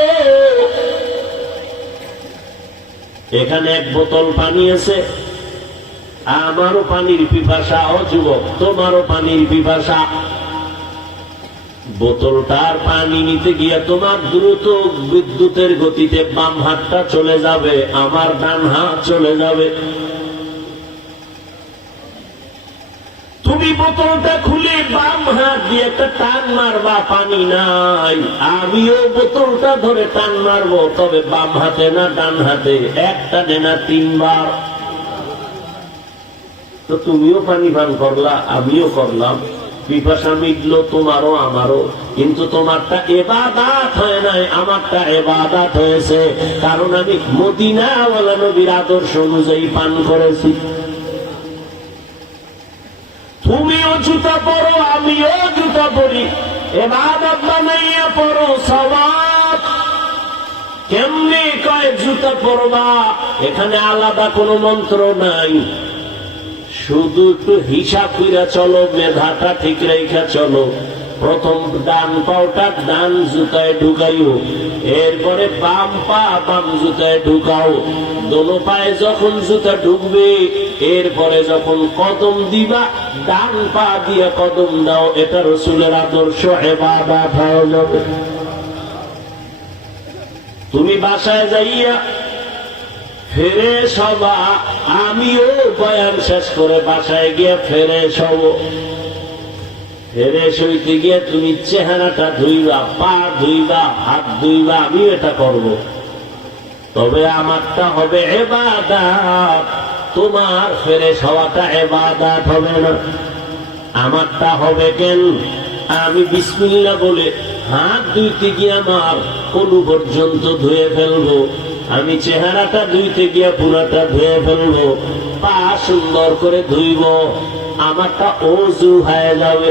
এখানে 1 বোতল পানি আছে, আমারও পানির পিপাসা, ও যুবক তোমারও পানির পিপাসা। বোতলটার পানি নিতে গিয়ে তোমার দ্রুত বিদ্যুতের গতিতে বাম হাতটা চলে যাবে, আমার ডান হাত চলে যাবে। তুমি বোতলটা খুলে বাম হাত দিয়ে একটা টান মারবা, পানি নাই। আমিও বোতলটা ধরে টান মারবো, তবে বাম হাতে না ডান হাতে, একটা না 3 বার। তো তুমিও পানি পান করলা, আমিও করলাম, পিপাসা মিটলো তোমারও আমারও, কিন্তু তোমারটা ইবাদত হয় নাই, আমারটা ইবাদত হয়েছে, কারণ আমি মদিনাওয়ালা নবীর আদর্শ অনুযায়ী পান করেছি। তুমিও জুতা পরো, আমিও জুতা পরি, ইবাদত বানাইয়া পরো সওয়াব। কেমনে কয় জুতা পরবা, এখানে আলাদা কোনো মন্ত্র নাই, শুধু একটু হিসাব কইরা চলো, মেধাটা ঠিক রেখা চলো। প্রথম ডান পাওটা ডান জুতায় ঢুকাইও, এরপরে বাম পা বাম জুতায় ঢুকাও। দোনো পায়ে যখন জুতা ঢুকবে, এরপরে যখন কদম দিবা, ডান পা দিয়ে কদম দাও। এটা রাসূলের আদর্শ, ইবাদত হয়ে যাবে। তুমি বাসায় যাইয়া ফ্রেশ হবা, আমিও বয়ান শেষ করে বাসায় গিয়ে ফ্রেশ হব। ফ্রেশ হইতে গিয়ে তুমি চেহারাটা ধুইবা, পা ধুইবা, হাত ধুইবা, আমিও এটা করব। তবে আমারটা হবে ইবাদত, তোমার ফ্রেশ হওয়াটা ইবাদত হবে না। আমারটা হবে কেন, আমি বিসমিল্লাহ বলে হাত ধুইতে গিয়ে আমার কোন পর্যন্ত ধুয়ে ফেলবো, আমি চেহারাটা ধুইতে গিয়ে পুরাটা ধুয়ে ফেলবো, পা সুন্দর করে ধুইব, আমারটা ওযু হয়ে যাবে,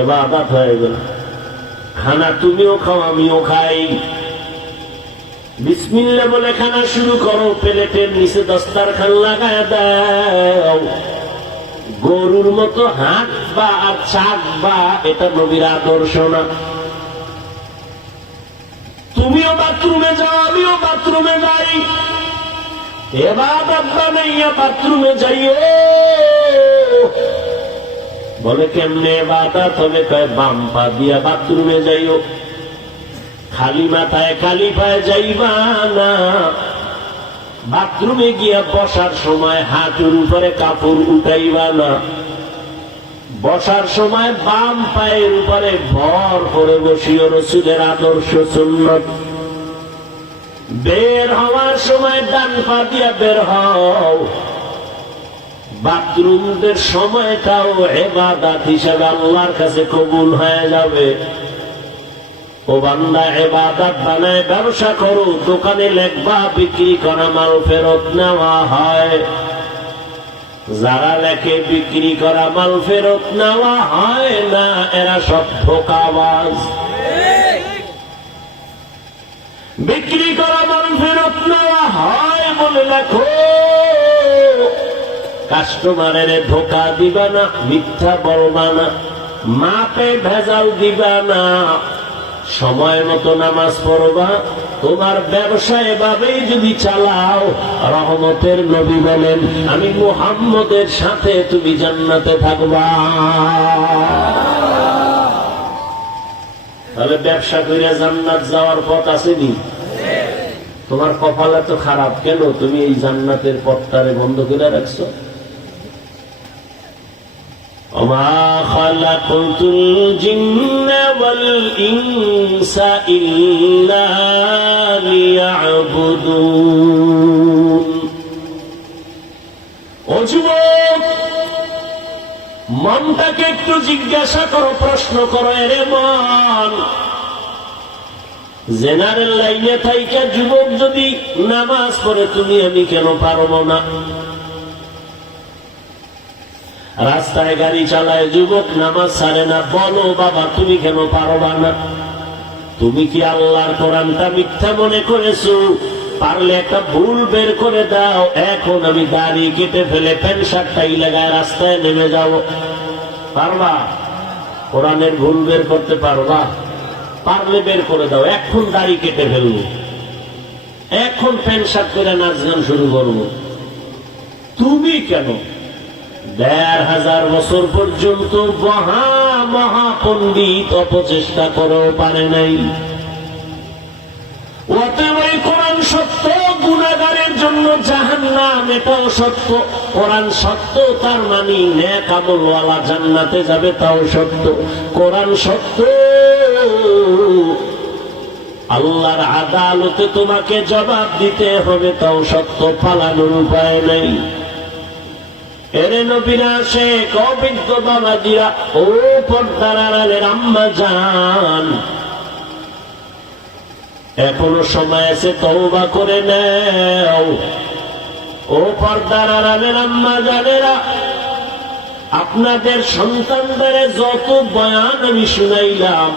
ইবাদত হয়ে গেল। খানা তুমিও খাও, আমিও খাই, বিসমিল্লাহ বলে খানা শুরু করো, প্লেটের নিচে দস্তারখান লাগায় দাও। গরুর মতো হাঁটবা আর চাটবা, এটা নবীর আদর্শ না। তুমিও বাথরুমে যাও, আমিও বাথরুমে যাই, ইবাদত বানাইয়া বাথরুমে যাইও। বলে কেমনে ইবাদত হবে, কয় বাম পা দিয়া বাথরুমে যাইও। খালি মাথায় খালি পায়ে যাইবা না। বাথরুমে গিয়া বসার সময় হাঁটুর উপরে কাপড় উঠাইবা না। বসার সময় বাম পায়ের উপরে ভর করে বসিও, রাসূলের আদর্শ সুন্নাত। বের হওয়ার সময় ডান পা দিয়া বের হও। বাথরুমের সময়টাও ইবাদত হিসেবে আল্লাহর কাছে কবুল হয়ে যাবে। ও বান্দা, ইবাদত বানায় ব্যবসা করো, দোকানে লেখবা বিক্রি করা মাল ফেরত নেওয়া হয়। যারা লেখে বিক্রি করা মাল ফেরত নেওয়া হয় না, এরা সব ধোঁকাবাজ। বিক্রি করা মাল ফেরত নেওয়া হয় বলে লেখো, কাস্টমারের ধোঁকা দিবা না, মিথ্যা বলবা না, মাপে ভেজাল দিবা না, সময় মতো নামাজ পড়বা। তোমার ব্যবসা এভাবেই যদি চালাও, রহমতের নবী বলেন, আমি মুহাম্মদের সাথে তুমি জান্নাতে থাকবা। তাহলে ব্যবসা করে জান্নাত যাওয়ার পথ আসেনি? তোমার কপাল এত খারাপ কেন, তুমি এই জান্নাতের পথটারে বন্ধ করে রাখছো? وما خلقت الجن والإنس إلا ليعبدون। ও যুবক, মনটাকে একটু জিজ্ঞাসা করো, প্রশ্ন করো, এরে মন, জেনারেল লাইনে থাইকা যুবক যদি নামাজ পড়ে, তুমি আমি কেন পারবো না? রাস্তায় গাড়ি চালায় যুবক, নামাজ ছাড়ে না। বলো বাবা, তুমি কেন পারবা না? তুমি কি আল্লাহর কোরআনটা মিথ্যা মনে করেছো? পারলে একটা ভুল বের করে দাও। এখন আমি দাড়ি কেটে ফেলে প্যান্ট শার্টটাই লাগায় রাস্তায় নেমে যাও, পারবা? কোরআনের ভুল বের করতে পারবা? পারলে বের করে দাও। এখন দাড়ি কেটে ফেলবো, এখন প্যান্ট শার্ট করে নাচ গান শুরু করবো। তুমি কেন ১৫০০ বছর পর্যন্ত মহা পণ্ডিত অপচেষ্টা করেও পারে নাই। অতএব এই কোরআন সত্য, গুনাহগারের জন্য জাহান্নাম, এটাও সত্য। কোরআন সত্য, তার মানে নেক আমলওয়ালা জান্নাতে যাবে, তাও সত্য। কোরআন সত্য, আল্লাহর আদালতে তোমাকে জবাব দিতে হবে, তাও সত্য। পালানোর উপায় নাই। এরে নবীরা, শেখ, অভিজ্ঞ বাবাজিরা, ও পর্দার আড়ালের আম্মা জান, এখনো সময় আছে, তওবা করে নাও। ও পর্দার আড়ালের আম্মা জানেরা, আপনাদের সন্তানদের যত বয়ান আমি শুনাইলাম,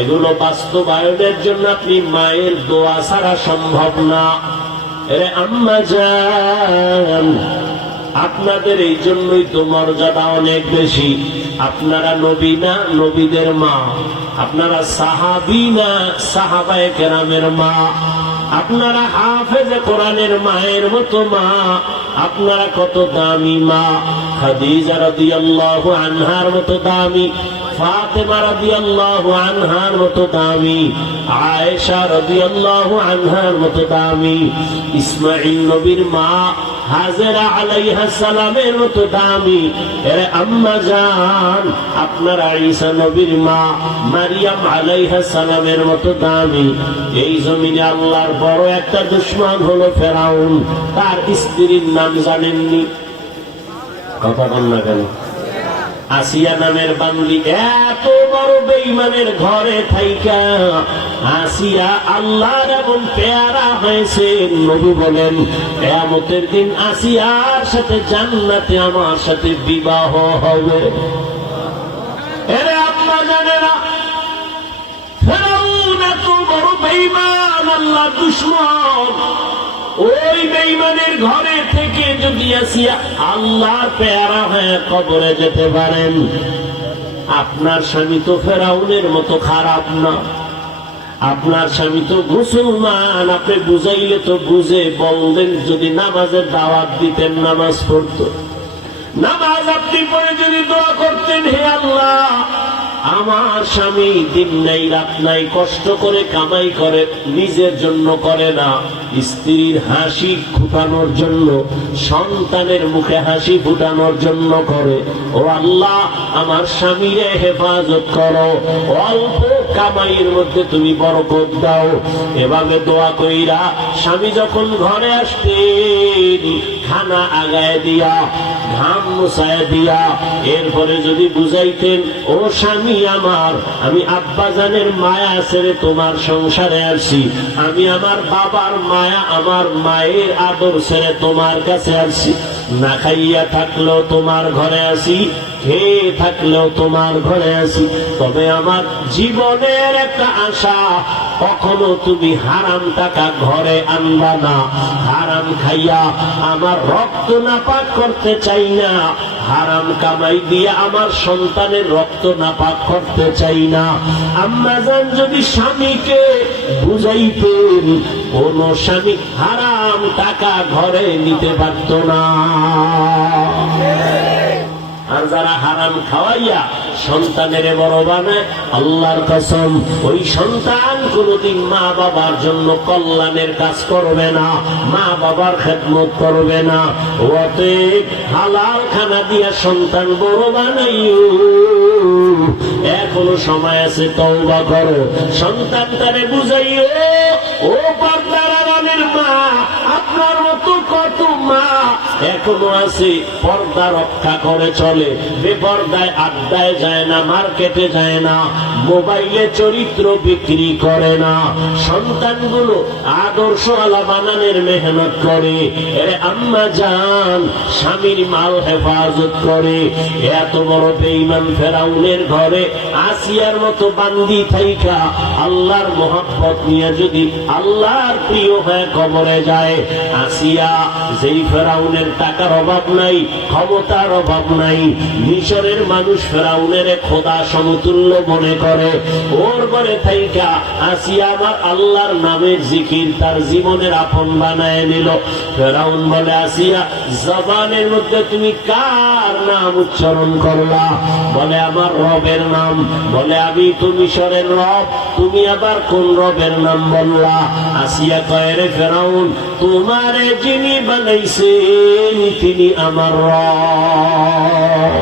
এগুলো বাস্তবায়নের জন্য আপনি মায়ের দোয়া ছাড়া সম্ভব না। এরে আম্মা জান, আপনাদের এই জন্যই তো মর্যাদা অনেক বেশি। আপনারা নবী না, নবীদের মা। আপনারা সাহাবী না, সাহাবায়ে কেরামের মা। আপনারা হাফেজে কোরআনের মায়ের মতো মা। আপনারা কত দামি মা। খাদিজা রাদিয়াল্লাহু আনহার মতো দামি, ফাতেমা রাদিয়াল্লাহু আনহার মতো দামি, আয়েশা রাদিয়াল্লাহু আনহার মতো দামি, ইসমাঈল নবীর মা হাজেরা আলাইহিস সালামের মতো দামি। এর আম্মা জান, আপনারা ঈসা নবীর মা মারিয়াম আলাইহিস সালামের মতো দামি। এই জমিনে আল্লাহর বড় একটা দুশমন হলো ফেরাউন। তার স্ত্রীর নাম জানেননি? কথা বল না কেন? আসিয়া নামের বান্দি। এত বড় বেঈমানের ঘরে থাইকা আসিয়া আল্লাহর এমন পেয়ারা হয়েছে, নবী বলেন কিয়ামতের দিন আসিয়ার সাথে জান্নাতে আমার সাথে বিবাহ হবে। এরে আম্মা জানেরা, ফেরাউন এত বড় বেঈমান, আল্লাহর দুশমন। ওই বেঈমানের ঘরে থেকে যদি আসিয়া আল্লাহর পেয়ারা হয়ে কবরে যেতে পারেন, আপনার স্বামী তো ফেরাউনের মতো খারাপ না। আপনার স্বামী তো মুসলমান। আপনি বুঝাইলে তো বুঝে বললেন, যদি নামাজের দাওয়াত দিতেন, নামাজ পড়তো। নামাজ আপনি পড়ে যদি দোয়া করতেন, হে আল্লাহ, আমার স্বামী দিন নাই রাত নাই কষ্ট করে কামাই করে, নিজের জন্য করে না, স্ত্রীর হাসি ফুটানোর জন্য, সন্তানের মুখে হাসি ফুটানোর জন্য করে। ও আল্লাহ, আমার স্বামীরে হেফাজত করো, অল্প কামাইয়ের মধ্যে তুমি বরকত দাও। এভাবে দোয়া কইরা স্বামী যখন ঘরে আসতেন, খানা আগায় দিয়া, ঘাম মুছায় দিয়া, এরপরে যদি বুঝাইতেন, ও স্বামী আমার, আমি আব্বা জানের মায়া ছেড়ে তোমার সংসারে আসছি, আমি আমার বাবার মায়া, আমার মায়ের আদর ছেড়ে তোমার কাছে আসছি, না খাইয়া থাকলেও তোমার ঘরে আসি, খেয়ে থাকলেও তোমার ঘরে আসি, তবে আমার জীবনের একটা আশা, কখনো তুমি হারাম টাকা ঘরে আনবা না। হারাম খাইয়া আমার রক্ত নাপাক করতে চাই না, হারাম কামাই দিয়ে আমার সন্তানের রক্ত নাপাক করতে চাই না। আম্মা জান যদি স্বামীকে বুঝাইতেন, কোন স্বামী হারাম টাকা ঘরে নিতে পারত না। আর যারা হারাম খাওয়াইয়া সন্তানের বড় বানায়, আল্লাহর কসম, ওই সন্তান কোনদিন মা বাবার জন্য কল্যাণের কাজ করবে না, মা বাবার খেদমত করবে না। অতএব হালাল খানা দিয়া সন্তান বড় বানাইও। এখনো সময় আছে, তওবা করো, সন্তানটারে বুঝাইও। ও পর্দার আড়ালের মা, আপনার মতো কত মা এখনো আছে, পর্দা রক্ষা করে চলে, বেপর্দায় আড্ডায় যায় না, মার্কেটে যায় না, মোবাইলে চরিত্র বিক্রি করে না, সন্তানগুলো আদর্শ আলা বানানোর মেহনত করে, এর আম্মা জান স্বামীর মাল হেফাজত করে। এত বড় বেঈমান ফেরাউনের ঘরে আসিয়ার মতো বান্দি থাইকা আল্লাহর মোহাব্বত নিয়ে যদি আল্লাহর প্রিয় হয়ে কবরে যায়, আসিয়া যেই ফেরাউনের টাকার অভাব নাই, ক্ষমতার অভাব নাই, মিশরের মানুষ ফেরাউনের খোদা সমতুল্য মনে করে, ওর ঘরে থাইকা আসিয়া আমার আল্লাহর নামের জিকির তার জীবনের আপন বানায় নিল। ফেরাউন বলে, আসিয়া জবানের মধ্যে তুমি কার নাম উচ্চারণ করলা? বলে, আমার রবের নাম। বলে, আমি তো মিশরের রব, তুমি আবার কোন রবের নাম বললা? আসিয়া কয়, রে ফেরাউন, তোমারে যিনি বানাইছেন তিনি আমার রব।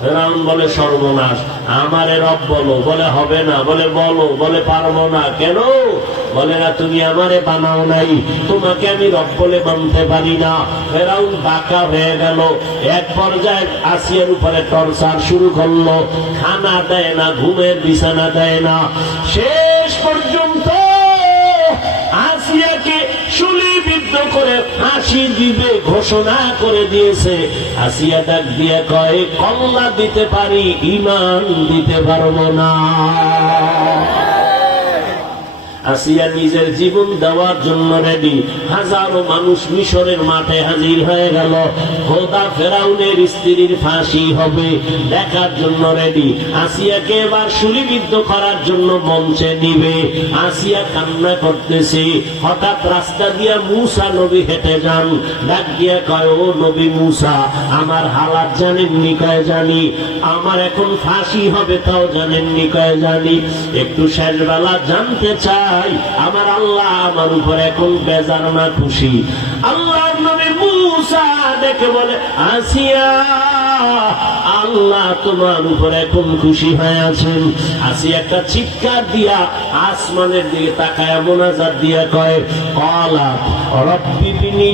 ফেরাউন বলে, সর্বনাশ, আমারে রব বলো। বলে, হবে না। বলে, বলো। বলে, পারবো না। কেন? বলে, না, তুমি আমারে বানাও নাই, তোমাকে আমি রব বলে মানতে পারি না। ফেরাউন বাঁকা হয়ে গেল। এক পর্যায়ে আসিয়ার উপরে টর্চার শুরু করলো, খানা দেয় না, ঘুমের বিছানা দেয় না। শেষ পর্যন্ত আসিয়াকে শুলিবিদ্ধ করে ফাঁসি দিবে ঘোষণা করে দিয়েছে। আসিয়া ডাক দিয়ে কয়, কল্লা দিতে পারি, ঈমান দিতে পারবো না। আসিয়া নিজের জীবন দেওয়ার জন্য রেডি। হাজারো মানুষ মিশরের মাঠে হাজির হয়ে গেল। খোদা ফেরাউনের স্ত্রীর ফাঁসি হবে দেখার জন্য রেডি। আসিয়াকে এবার শুলিবিদ্ধ করার জন্য মঞ্চে নিবে। আসিয়া কান্না করতেছে। হঠাৎ রাস্তা দিয়া মূসা নবী হেঁটে যান। ডাক দিয়া কয়, ও নবী মূসা, আমার হালাত জানেননি? কয়, জানি। আমার এখন ফাঁসি হবে তাও জানেননি? কয়, জানি। একটু শেষ বেলা জানতে চাই আমার আল্লাহ আমার উপর এখন বেজার না খুশি? আল্লাহর নবী মূসা দেখে বলে, আসিয়া, আল্লাহ তোমার উপর এখন খুশি হয়ে আছেন। আসিয়া একটা চিৎকার দিয়া আসমানের দিকে তাকায় মোনাজাত দিয়া কয়, ক্বালা রব্বি বিনি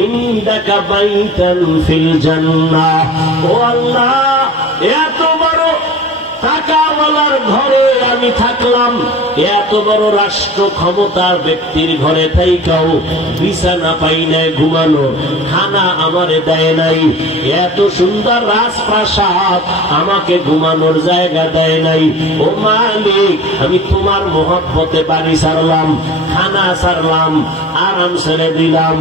ইনদাকা বাইতান ফিল জান্নাহ। ও আল্লাহ, এত বড় টাকাওয়ালার ঘরে আমি থাকলাম, এত বড় রাষ্ট্র ক্ষমতার ব্যক্তির ঘরে থাইকাও বিছানা পাই নাই ঘুমানো, খানা আমারে দেয় নাই, এত সুন্দর রাজপ্রাসাদ আমাকে ঘুমানোর জায়গা দেয় নাই। ও মালিক, আমি তোমার মহব্বতে বাড়ি ছাড়লাম, খানা ছাড়লাম, আরাম ছেড়ে দিলাম।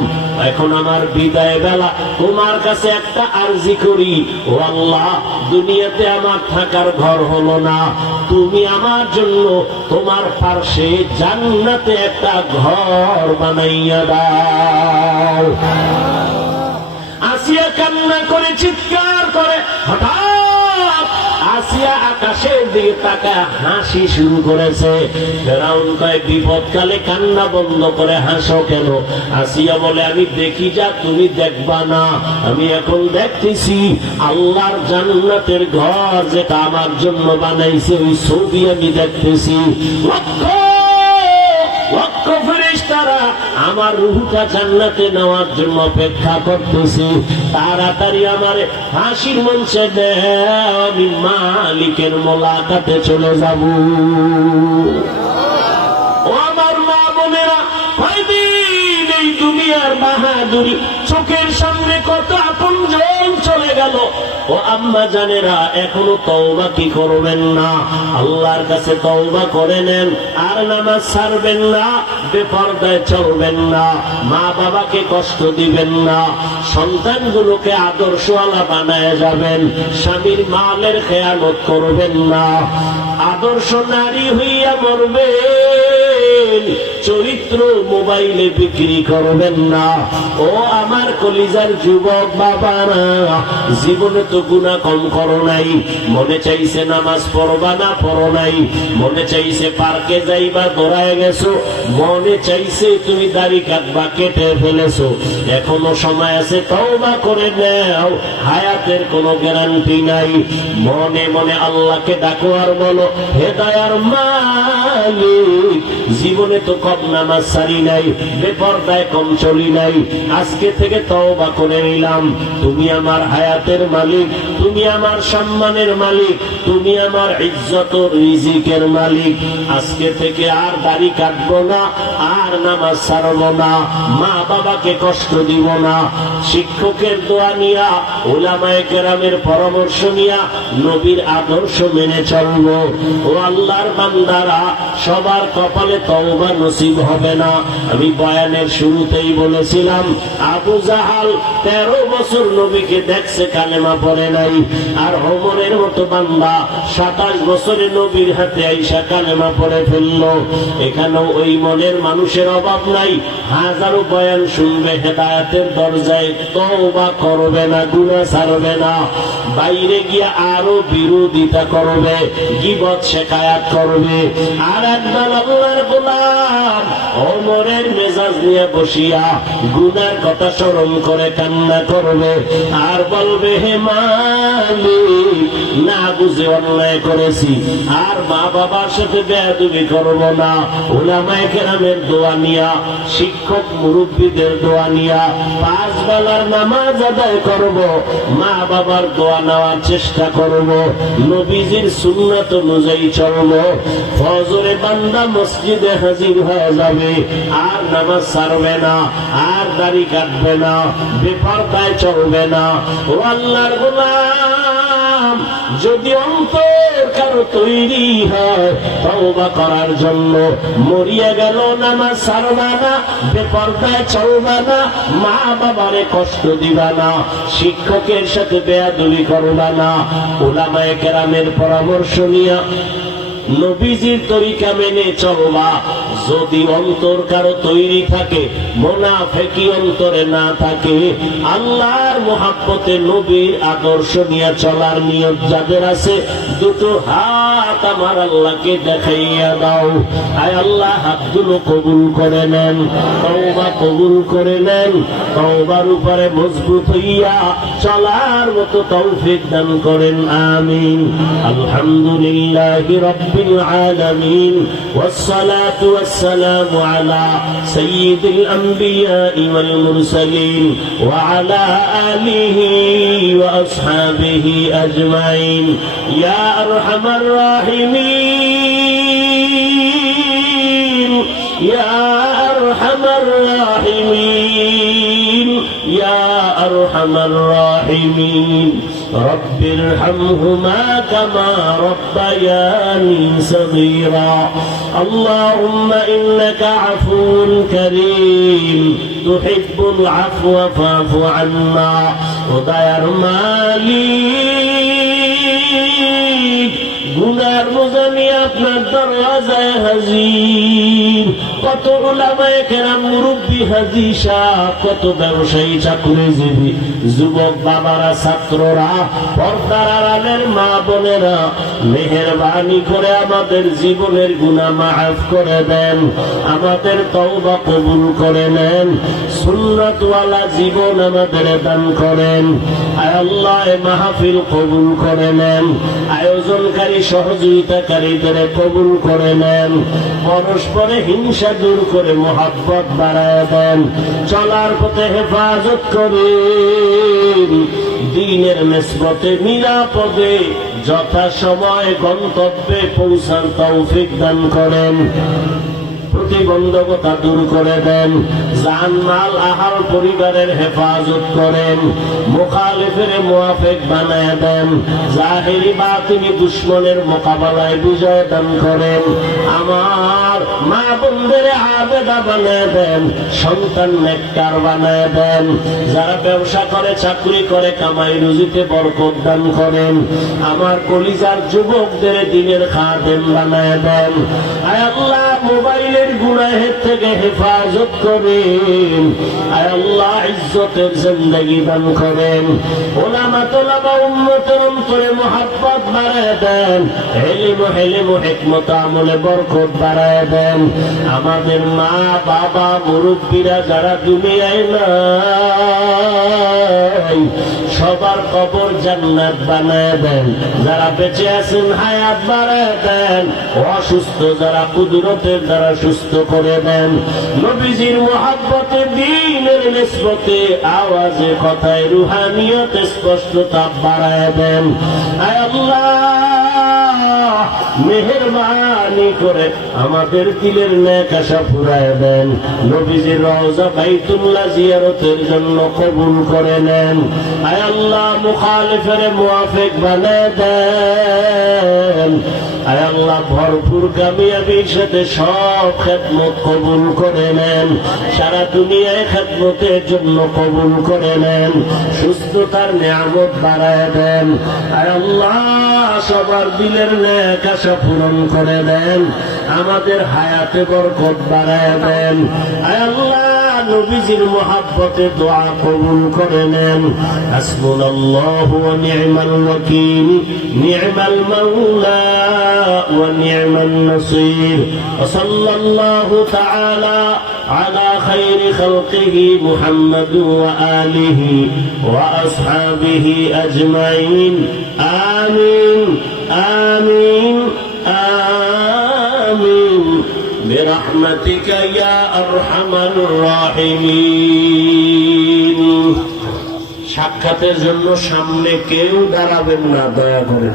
এখন আমার বিদায় বেলা তোমার কাছে একটা আরজি করি, ও আল্লাহ, দুনিয়াতে আমার থাকার ঘর হলো না, তুমি আমার জন্য তোমার পার্শ্বে জান্নাতে একটা ঘর বানাইয়া দাও। আসিয়া কান্না করে চিৎকার করে। হঠাৎ আসিয়া আকাশের দিকে তাকায় হাসি শুরু করেছে। ফেরাউন কয়, বিপদকালে কান্না বন্ধ করে হাসো কেন? আসিয়া বলে, আমি দেখি যা তুমি দেখবা না, আমি এখন দেখতেছি আল্লাহর জান্নাতের ঘর যেটা আমার জন্য বানাইছে, ওই ছবি আমি দেখতেছি। লক্ষ লক্ষ ফেরেশতারা আমার রূহটা জান্নাতে নেওয়ার জন্য অপেক্ষা করতেছে। তাড়াতাড়ি আমার ফাঁসির মঞ্চে দেও, আমি মালিকের মোলাকাতে চলে যাব। ও আমার মা বোনেরা, কয়দিন এই দুনিয়ার বাহাদুরি চোখের সামনে কত আপনজন চলে গেল। ও আম্মা জানেরা, এখনো তওবা কি করবেন না? আল্লাহর কাছে তওবা করে নেন, আর নামাজ ছাড়বেন না, বেপরদায় চলবেন না, মা বাবাকে কষ্ট দিবেন না, সন্তানগুলোকে আদর্শওয়ালা বানায় যাবেন, স্বামীর মালের খেয়ানত করবেন না, আদর্শ নারী হইয়া মরবেন, চরিত্র মোবাইলে বিক্রি করবেন না। ও আমার কলিজার যুবক বাবারা, জীবনে তো গুনাহ কম করো নাই, মনে চাইছে নামাজ পড়বা না, পড়ো নাই, মনে চাইছে পার্কে যাইবা, দৌড়ায় গেছো, মনে চাইছে তুমি দাড়ি কাটবা, কেটে ফেলেছো, এখনো সময় আছে, তওবা করে নাও, হায়াতের কোনো গ্যারান্টি নাই। মনে মনে আল্লাহকে ডাকো আর বলো, হে দয়ার মালিক, জীবন জীবনে তো কম নামাজ সারি নাই, বেপরদায় কম চলি নাই। আজকে থেকে তওবা করে নিলাম, তুমি আমার হায়াতের মালিক, তুমি আমার সম্মানের মালিক, তুমি আমার ইজ্জত ও রিজিকের মালিক। আজকে থেকে আর দাড়ি কাটবো না, আর নামাজ ছাড়বো না, মা বাবাকে কষ্ট দিব না। শিক্ষকের দোয়া নিয়া, উলামায়ে কেরামের পরামর্শ নিয়া নবীর আদর্শ মেনে চলবো। ও আল্লাহর বান্দারা, সবার কপালে তওবা নসিব হবে না। আমি বয়ানের শুরুতেই বলেছিলাম, আবু জাহাল 13 বছর নবীকে দেখছে, কালেমা পড়ে নাই। আর ওমরের মতো বান্দা 27 বছরে নবীর হাতে আইসা কালেমা পড়ে ফেললো। এখানেও ওই মনের মানুষের অভাব নাই, হাজারো বয়ান শুনবে, হেদায়েতের দরজায় তওবা করবে না, গুনাহ ছাড়বে না, বাইরে গিয়ে আরো বিরোধিতা করবে, গীবত শিকায়াত করবে। আর একদল আল্লাহর গোলাম ওমরের মেজাজ নিয়ে বসিয়া গুনার কথা স্মরণ করে কান্না করবে, আর বলবে, হে মালিক, না বুঝে অন্যায় করেছি, আর মা বাবার সাথে বেয়াদবি করব না। উলামায়ে কেরামের দোয়া নিয়া, শিক্ষক মুরব্বীদের দোয়া নিয়া 5 বেলার নামাজ আদায় করব, মা বাবার দোয়া নেওয়ার চেষ্টা করব, নবীজির সুন্নাত অনুযায়ী চলব। ফজরে বান্দা মসজিদে হাজির হয়ে যাবে, আর নামাজ ছাড়বে না, আর দাড়ি কাটবে না, বেপরদায় চলবে না। ও আল্লাহর গোলাম, যদি অন্তর কারো তৈরি হয় তওবা করার জন্য, মরিয়া গেল নামাজ ছাড়বা না, বেপরদায় চলবা না, মা বাবারে কষ্ট দিবা না, শিক্ষকের সাথে বেয়াদবি করবা না, উলামায়ে কেরামের পরামর্শ নিয়া নবীজির তরিকা মেনে চলবা। যদি অন্তর কারো তৈরি থাকে, মুনাফিকি অন্তরে না থাকে, আল্লাহর মুহাব্বতে নবীর আদর্শ নিয়ে চলার নিয়ত যাদের আছে, দুটো হাত আমার আল্লাহকে দেখাইয়া দাও। আয় আল্লাহ, হাতগুলো কবুল করে নেন, তওবা কবুল করে নেন, তওবার উপরে মজবুত হইয়া চলার মতো তৌফিক দান করেন, আমিন। আলহামদুলিল্লাহি রাব্বিল আলামিন, ওয়াসসালাতু ওয়াসসালামু আলা সাইয়্যিদিল আমবিয়াই ওয়াল মুরসালিন ওয়া আলা আলিহি ওয়া আসহাবিহি আজমাইন। ইয়া আরহামার রাহিমিন, ইয়া আরহামার রাহিমিন, ইয়া আরহামার রাহিমিন। رب ارحمهما كما ربياني صغيرا. اللهم إنك عفو كريم تحب العفو فاعف عنا. ودير مالك গুনার বোঝা নিয়ে আপনার দরওয়াজায় হাজির। কত উলামায়ে কেরাম, মুরব্বী, হাজী সাহেব, কত ব্যবসায়ী, চাকরিজীবী, যুবক বাবারা, ছাত্ররা, পর্দার আড়ালের মা বোনেরা, মেহেরবানি করে আমাদের জীবনের গুনাহ মাফ করে দেন, আমাদের তওবা কবুল করে নেন, সুন্নাতওয়ালা জীবন আমাদের দান করেন। আয় আল্লাহ, এ মাহফিল কবুল করে নেন, আয়োজনকারী সহযোগিতাকারীদের কবুল করে নেন, পরস্পরে হিংসা দূর করে মহব্বত বাড়ায় দেন, চলার পথে হেফাজত করেন, দ্বীনের নিসবতে নিরাপদে যথাসময়ে গন্তব্যে পৌঁছার তৌফিক দান করেন, প্রতিবন্ধকতা দূর করে দেন, জানমাল আহাল পরিবারের হেফাজত করেন, মুখালিফের মুওয়াফিক বানায় দেন, জাহিরি বাতিনি দুশ্মনের মোকাবেলায় বিজয় দান করেন, আমার মা বোনদের আবেদা বানায় দেন, সন্তান নেককার বানায় দেন, যারা ব্যবসা করে, চাকরি করে, কামাই রুজিতে বরকত দান করেন, আমার কলিজার যুবকদের দ্বীনের খাদেম বানায় দেন। আয় আল্লাহ, মোবাইলের গুনাহের থেকে হেফাজত করেন, আয় আল্লাহ ইজ্জতের জিন্দেগি দান করেন, উলামা তোলামা উম্মতের অন্তরে মুহাব্বত বাড়ায় দেন, ইলম হিকমত আমলে বরকত বাড়ায় দেন। আমাদের মা বাবা মুরব্বীরা যারা দুনিয়ায় নাই, সবার কবর জান্নাত বানায় দেন, যারা বেঁচে আছেন হায়াত বাড়ায় দেন, অসুস্থ যারা কুদরতের দ্বারা সুস্থ করে দেন। নবীজির মুহাব্বতে, দ্বীনের নিসবতে, আওয়াজে, কথায়, রুহানিয়তে স্পষ্টতা বাড়ায় দেন। আয় আল্লাহ, মেহেরবানি করে আমাদের দিলের নেক আশা ফুরায় দেন। নবীজির রওজা বাইতুল্লাহ জিয়ারতের জন্য কবুল করে নেন। আয় আল্লাহ, মুখালিফের মুওয়াফিক বানায় দেন। আয় আল্লাহ, ভরপুর কামিয়াবির সাথে সব খেদমত কবুল করে নেন। সারা দুনিয়ায় খেদমতের জন্য কবুল করে নেন। সুস্থতার নিয়ামত বাড়ায় দেন। আয় আল্লাহ, সবার দিলের নেক আশা পূরণ করে দেন। আমাদের হায়াতে বরকত বাড়ায় দেন। আয় আল্লাহ, নবীজির মুহাব্বতে দোয়া কবুল করে নেন। হাসবুনাল্লাহু ওয়া নি'মাল ওয়াকিল, নি'মাল মাওলা ওয়া নি'মান নাসির। ওয়া সাল্লাল্লাহু তাআলা আলা খায়রি খালকিহি মুহাম্মাদ ওয়া আলিহি ওয়া আসহাবিহি আজমাইন। আমিন আমিন আমিন برحمتك يا أرحم الراحمين। সাক্ষাতের জন্য সামনে কেউ দাঁড়াবেন না, দয়া করে।